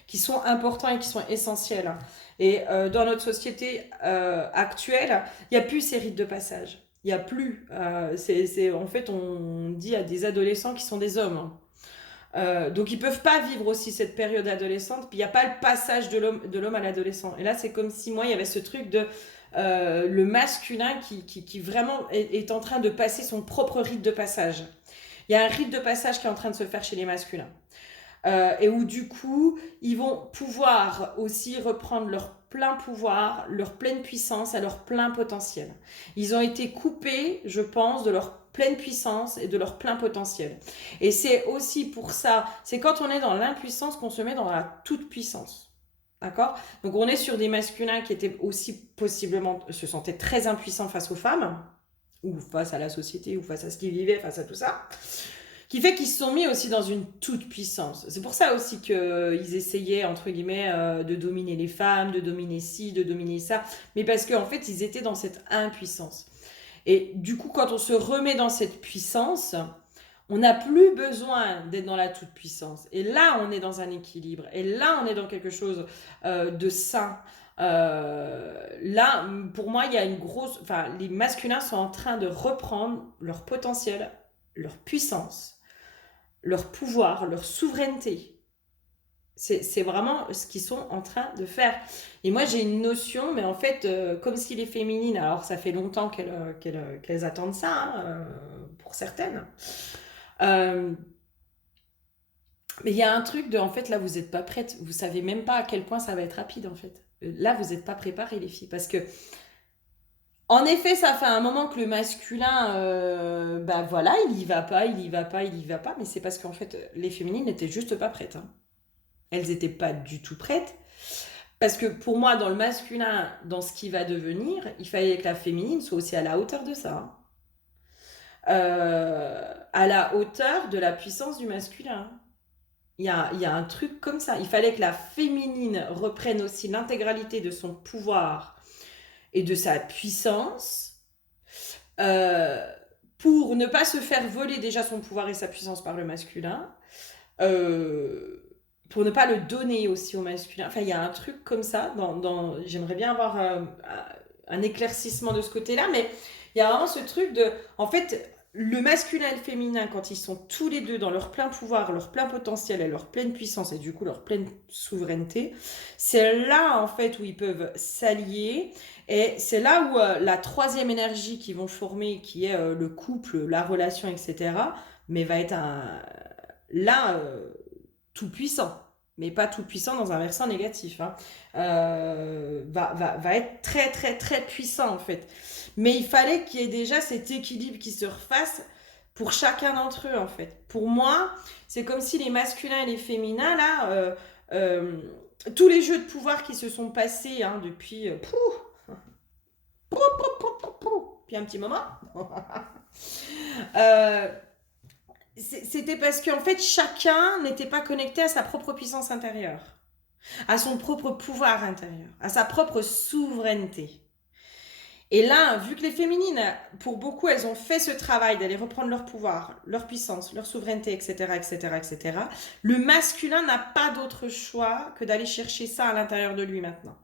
qui sont importants et qui sont essentiels. Et dans notre société actuelle, il n'y a plus ces rites de passage. Il n'y a plus. En fait, on dit à des adolescents qui sont des hommes. Donc ils peuvent pas vivre aussi cette période adolescente, puis il n'y a pas le passage de l'homme à l'adolescent. Et là c'est comme si moi il y avait ce truc de le masculin qui vraiment est en train de passer son propre rite de passage. Il y a un rite de passage qui est en train de se faire chez les masculins. Et où du coup ils vont pouvoir aussi reprendre leur plein pouvoir, leur pleine puissance, à leur plein potentiel. Ils ont été coupés, je pense, de leur pleine puissance et de leur plein potentiel. Et c'est aussi pour ça, c'est quand on est dans l'impuissance qu'on se met dans la toute puissance. D'accord? Donc on est sur des masculins qui étaient aussi possiblement, se sentaient très impuissants face aux femmes, ou face à la société, ou face à ce qu'ils vivaient, face à tout ça, qui fait qu'ils se sont mis aussi dans une toute puissance. C'est pour ça aussi qu'ils essayaient, entre guillemets, de dominer les femmes, de dominer ci, de dominer ça, mais parce qu'en fait, ils étaient dans cette impuissance. Et du coup, quand on se remet dans cette puissance, on n'a plus besoin d'être dans la toute-puissance. Et là, on est dans un équilibre. Et là, on est dans quelque chose de sain. Là, pour moi, il y a une grosse... Enfin, les masculins sont en train de reprendre leur potentiel, leur puissance, leur pouvoir, leur souveraineté. C'est vraiment ce qu'ils sont en train de faire. Et moi, j'ai une notion, mais en fait, comme si les féminines, alors ça fait longtemps qu'elles attendent ça, hein, pour certaines. Euh, mais il y a un truc de, en fait, là, vous n'êtes pas prêtes. Vous savez même pas à quel point ça va être rapide, en fait. Là, vous n'êtes pas préparées, les filles. Parce que En effet, ça fait un moment que le masculin, bah voilà, il y va pas, il y va pas, il y va pas, mais c'est parce qu'en fait, les féminines n'étaient juste pas prêtes, hein. Elles étaient pas du tout prêtes. Parce que pour moi, dans le masculin, dans ce qui va devenir, il fallait que la féminine soit aussi à la hauteur de ça, hein. À la hauteur de la puissance du masculin. Il y a un truc comme ça. Il fallait que la féminine reprenne aussi l'intégralité de son pouvoir et de sa puissance, euh, pour ne pas se faire voler déjà son pouvoir et sa puissance par le masculin, euh, pour ne pas le donner aussi au masculin. Enfin, il y a un truc comme ça. J'aimerais bien avoir un éclaircissement de ce côté-là, mais il y a vraiment ce truc de... En fait, le masculin et le féminin, quand ils sont tous les deux dans leur plein pouvoir, leur plein potentiel et leur pleine puissance, et du coup leur pleine souveraineté, c'est là, en fait, où ils peuvent s'allier. Et c'est là où la troisième énergie qu'ils vont former, qui est le couple, la relation, etc., mais va être là, tout puissant, mais pas tout puissant dans un versant négatif, hein. Va être très très très puissant en fait. Mais il fallait qu'il y ait déjà cet équilibre qui se refasse pour chacun d'entre eux en fait. Pour moi, c'est comme si les masculins et les féminins là, euh, tous les jeux de pouvoir qui se sont passés, hein, depuis puis un petit moment, euh, c'était parce qu'en fait chacun n'était pas connecté à sa propre puissance intérieure, à son propre pouvoir intérieur, à sa propre souveraineté. Et là, vu que les féminines, pour beaucoup, elles ont fait ce travail d'aller reprendre leur pouvoir, leur puissance, leur souveraineté, etc., etc., etc., le masculin n'a pas d'autre choix que d'aller chercher ça à l'intérieur de lui maintenant.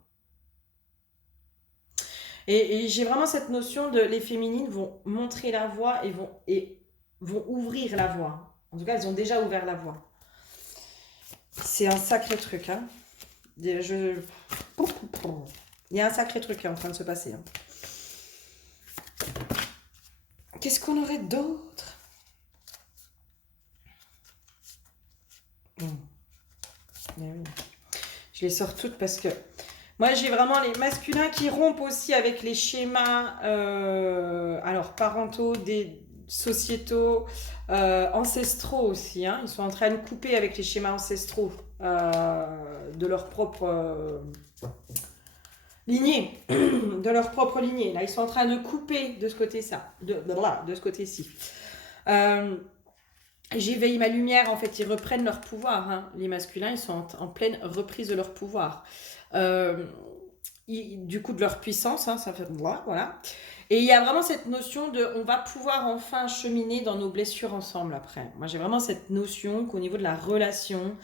Et j'ai vraiment cette notion de les féminines vont montrer la voie et vont ouvrir la voie. En tout cas, elles ont déjà ouvert la voie. C'est un sacré truc, hein. Je... Il y a un sacré truc qui est en train de se passer, hein. Qu'est-ce qu'on aurait d'autre? Mais oui. Je les sors toutes parce que moi j'ai vraiment les masculins qui rompent aussi avec les schémas, alors parentaux, des sociétaux, ancestraux aussi, hein. Ils sont en train de couper avec les schémas ancestraux, de leur propre lignée, de leur propre lignée. Là, ils sont en train de couper de ce côté-ça, de ce côté-ci. Euh, J'éveille ma lumière, en fait, ils reprennent leur pouvoir, hein. Les masculins, ils sont en pleine reprise de leur pouvoir. Euh, du coup, de leur puissance, hein, ça fait voilà. Et il y a vraiment cette notion de, on va pouvoir enfin cheminer dans nos blessures ensemble après. Moi, j'ai vraiment cette notion qu'au niveau de la relation,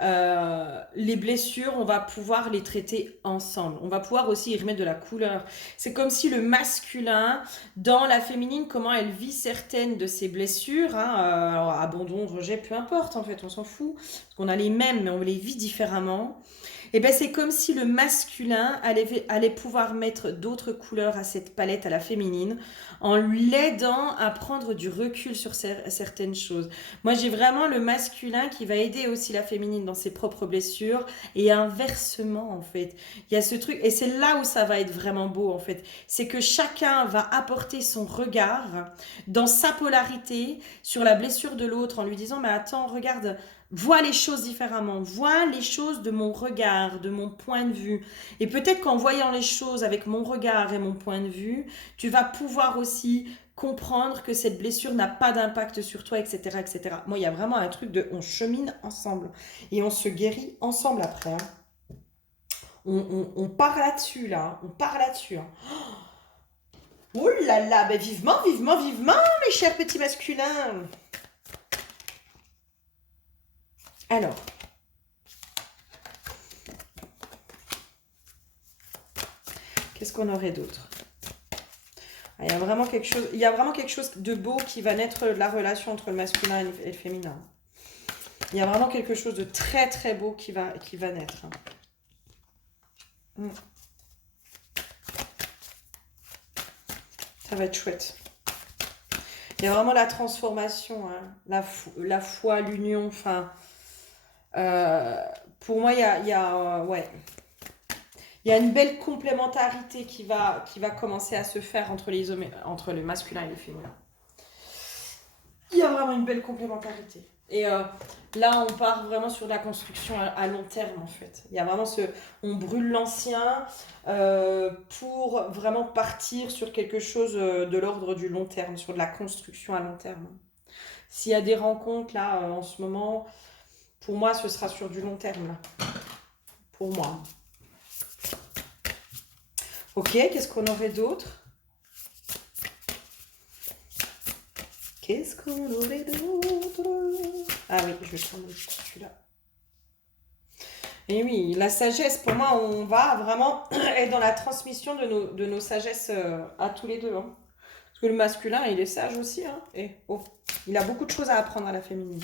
les blessures, on va pouvoir les traiter ensemble. On va pouvoir aussi y remettre de la couleur. C'est comme si le masculin, dans la féminine, comment elle vit certaines de ses blessures, hein, alors, abandon, rejet, peu importe, en fait, on s'en fout. Parce qu'on a les mêmes, mais on les vit différemment. Et ben c'est comme si le masculin allait pouvoir mettre d'autres couleurs à cette palette, à la féminine, en l'aidant à prendre du recul sur certaines choses. Moi, j'ai vraiment le masculin qui va aider aussi la féminine dans ses propres blessures et inversement, en fait. Il y a ce truc, et c'est là où ça va être vraiment beau, en fait. C'est que chacun va apporter son regard dans sa polarité sur la blessure de l'autre en lui disant, mais attends, regarde, vois les choses différemment, vois les choses de mon regard, de mon point de vue. Et peut-être qu'en voyant les choses avec mon regard et mon point de vue, tu vas pouvoir aussi comprendre que cette blessure n'a pas d'impact sur toi, etc., etc. Moi, il y a vraiment un truc de on chemine ensemble et on se guérit ensemble après, hein. On part là-dessus, là, hein. On part là-dessus, hein. Oh là là, ben vivement, vivement, vivement, mes chers petits masculins. Alors, qu'est-ce qu'on aurait d'autre? Il y a vraiment quelque chose de beau qui va naître de la relation entre le masculin et le féminin. Il y a vraiment quelque chose de très très beau qui va naître. Mm. Ça va être chouette. Il y a vraiment la transformation, hein, la foi, l'union. Enfin, pour moi, ouais. Il y a une belle complémentarité qui va commencer à se faire entre les hommes, entre le masculin et le féminin. Il y a vraiment une belle complémentarité. Et là, on part vraiment sur la construction à long terme, en fait. Il y a vraiment on brûle l'ancien pour vraiment partir sur quelque chose de l'ordre du long terme, sur de la construction à long terme. S'il y a des rencontres, là, en ce moment, pour moi, ce sera sur du long terme, là. Pour moi. Ok, qu'est-ce qu'on aurait d'autre? Qu'est-ce qu'on aurait d'autre? Ah oui, je vais prendre celui-là. Et oui, la sagesse, pour moi, on va vraiment être dans la transmission de nos sagesses à tous les deux. Hein. Parce que le masculin, il est sage aussi. Hein. Et il a beaucoup de choses à apprendre à la féminine.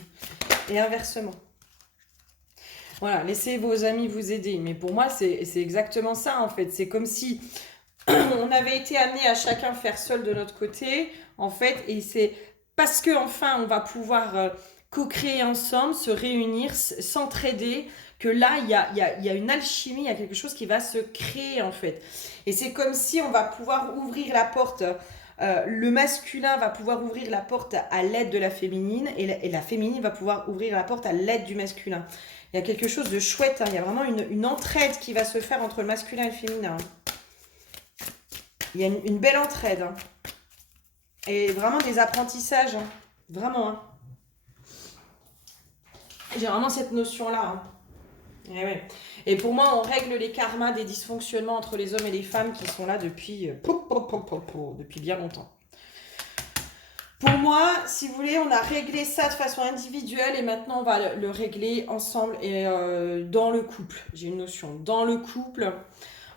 Et inversement. Voilà, laissez vos amis vous aider. Mais pour moi, c'est exactement ça, en fait. C'est comme si on avait été amené à chacun faire seul de notre côté, en fait. Et c'est parce qu'enfin, on va pouvoir co-créer ensemble, se réunir, s'entraider, que là, il y a une alchimie, il y a quelque chose qui va se créer, en fait. Et c'est comme si on va pouvoir ouvrir la porte... le masculin va pouvoir ouvrir la porte à l'aide de la féminine et la féminine va pouvoir ouvrir la porte à l'aide du masculin. Il y a quelque chose de chouette, hein. Il y a vraiment une entraide qui va se faire entre le masculin et le féminin. Il y a une belle entraide. Hein. Et vraiment des apprentissages. Hein. Vraiment. Hein. J'ai vraiment cette notion-là. Hein. Et, ouais. Et pour moi, on règle les karmas des dysfonctionnements entre les hommes et les femmes qui sont là depuis bien longtemps. Pour moi, si vous voulez, on a réglé ça de façon individuelle et maintenant on va le régler ensemble et dans le couple. J'ai une notion. Dans le couple,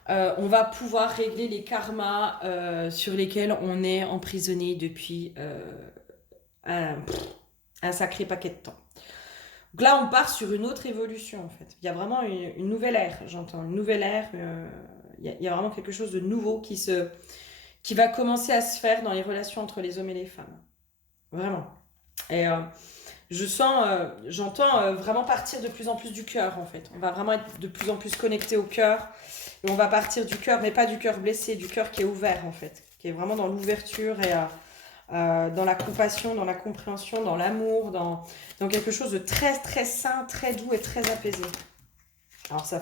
on va pouvoir régler les karmas sur lesquels on est emprisonné depuis un sacré paquet de temps. Donc là, on part sur une autre évolution, en fait. Il y a vraiment une nouvelle ère, j'entends. Une nouvelle ère. Il y a vraiment quelque chose de nouveau qui va commencer à se faire dans les relations entre les hommes et les femmes. Vraiment. Et j'entends vraiment partir de plus en plus du cœur, en fait. On va vraiment être de plus en plus connecté au cœur. Et on va partir du cœur, mais pas du cœur blessé, du cœur qui est ouvert, en fait. Qui est vraiment dans l'ouverture et dans la compassion, dans la compréhension, dans l'amour, dans quelque chose de très très sain, très doux et très apaisé. Alors ça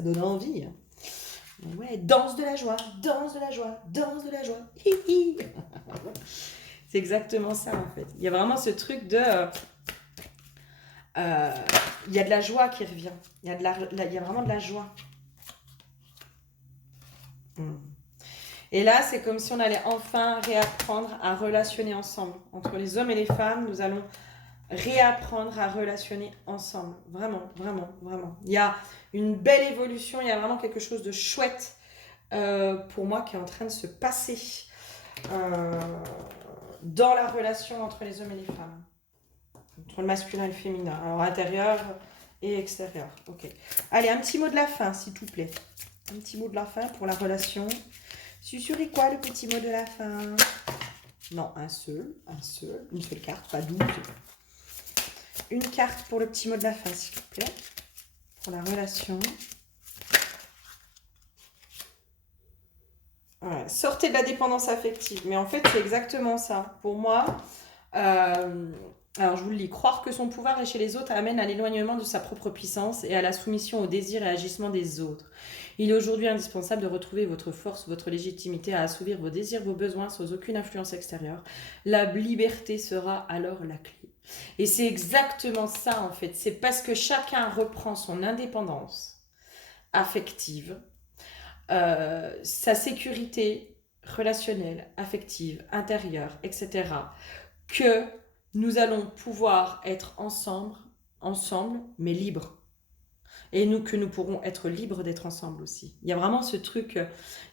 donne envie. Hein. Ouais, danse de la joie, danse de la joie, danse de la joie. C'est exactement ça en fait. Il y a vraiment ce truc de... il y a de la joie qui revient. Il y a vraiment de la joie. Et là, c'est comme si on allait enfin réapprendre à relationner ensemble. Entre les hommes et les femmes, nous allons réapprendre à relationner ensemble. Vraiment, vraiment, vraiment. Il y a une belle évolution, il y a vraiment quelque chose de chouette pour moi qui est en train de se passer dans la relation entre les hommes et les femmes. Entre le masculin et le féminin. Alors intérieur et extérieur. Ok. Allez, un petit mot de la fin, s'il vous plaît. Un petit mot de la fin pour la relation. Susurrez quoi le petit mot de la fin? Non, un seul, une seule carte, pas 12. Une carte pour le petit mot de la fin, s'il vous plaît. Pour la relation. Ouais, sortez de la dépendance affective. Mais en fait, c'est exactement ça. Pour moi, alors je vous le lis, croire que son pouvoir est chez les autres amène à l'éloignement de sa propre puissance et à la soumission aux désirs et agissements des autres. Il est aujourd'hui indispensable de retrouver votre force, votre légitimité à assouvir vos désirs, vos besoins sans aucune influence extérieure. La liberté sera alors la clé. Et c'est exactement ça en fait. C'est parce que chacun reprend son indépendance affective, sa sécurité relationnelle, affective, intérieure, etc. que nous allons pouvoir être ensemble, mais libres. Et que nous pourrons être libres d'être ensemble aussi. Il y a vraiment ce truc,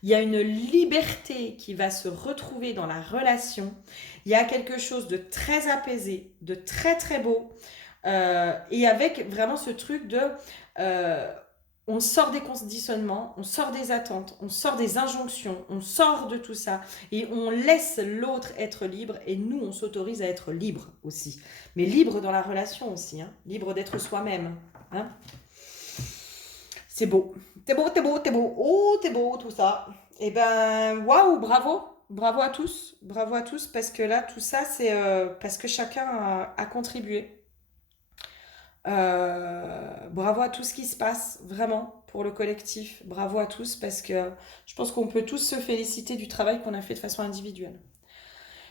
il y a une liberté qui va se retrouver dans la relation. Il y a quelque chose de très apaisé, de très très beau. Et avec vraiment ce truc de... on sort des conditionnements, on sort des attentes, on sort des injonctions, on sort de tout ça et on laisse l'autre être libre et nous, on s'autorise à être libre aussi. Mais libre dans la relation aussi, hein, libre d'être soi-même. Hein. C'est beau. T'es beau, t'es beau, t'es beau. Oh, t'es beau, tout ça. Eh ben, waouh, bravo. Bravo à tous. Bravo à tous, parce que là, tout ça, c'est parce que chacun a contribué. Bravo à tout ce qui se passe, vraiment, pour le collectif. Bravo à tous, parce que je pense qu'on peut tous se féliciter du travail qu'on a fait de façon individuelle.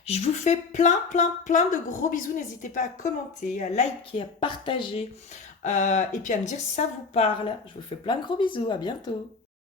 Je vous fais plein, plein, plein de gros bisous. N'hésitez pas à commenter, à liker, à partager, et puis à me dire si ça vous parle. Je vous fais plein de gros bisous. À bientôt.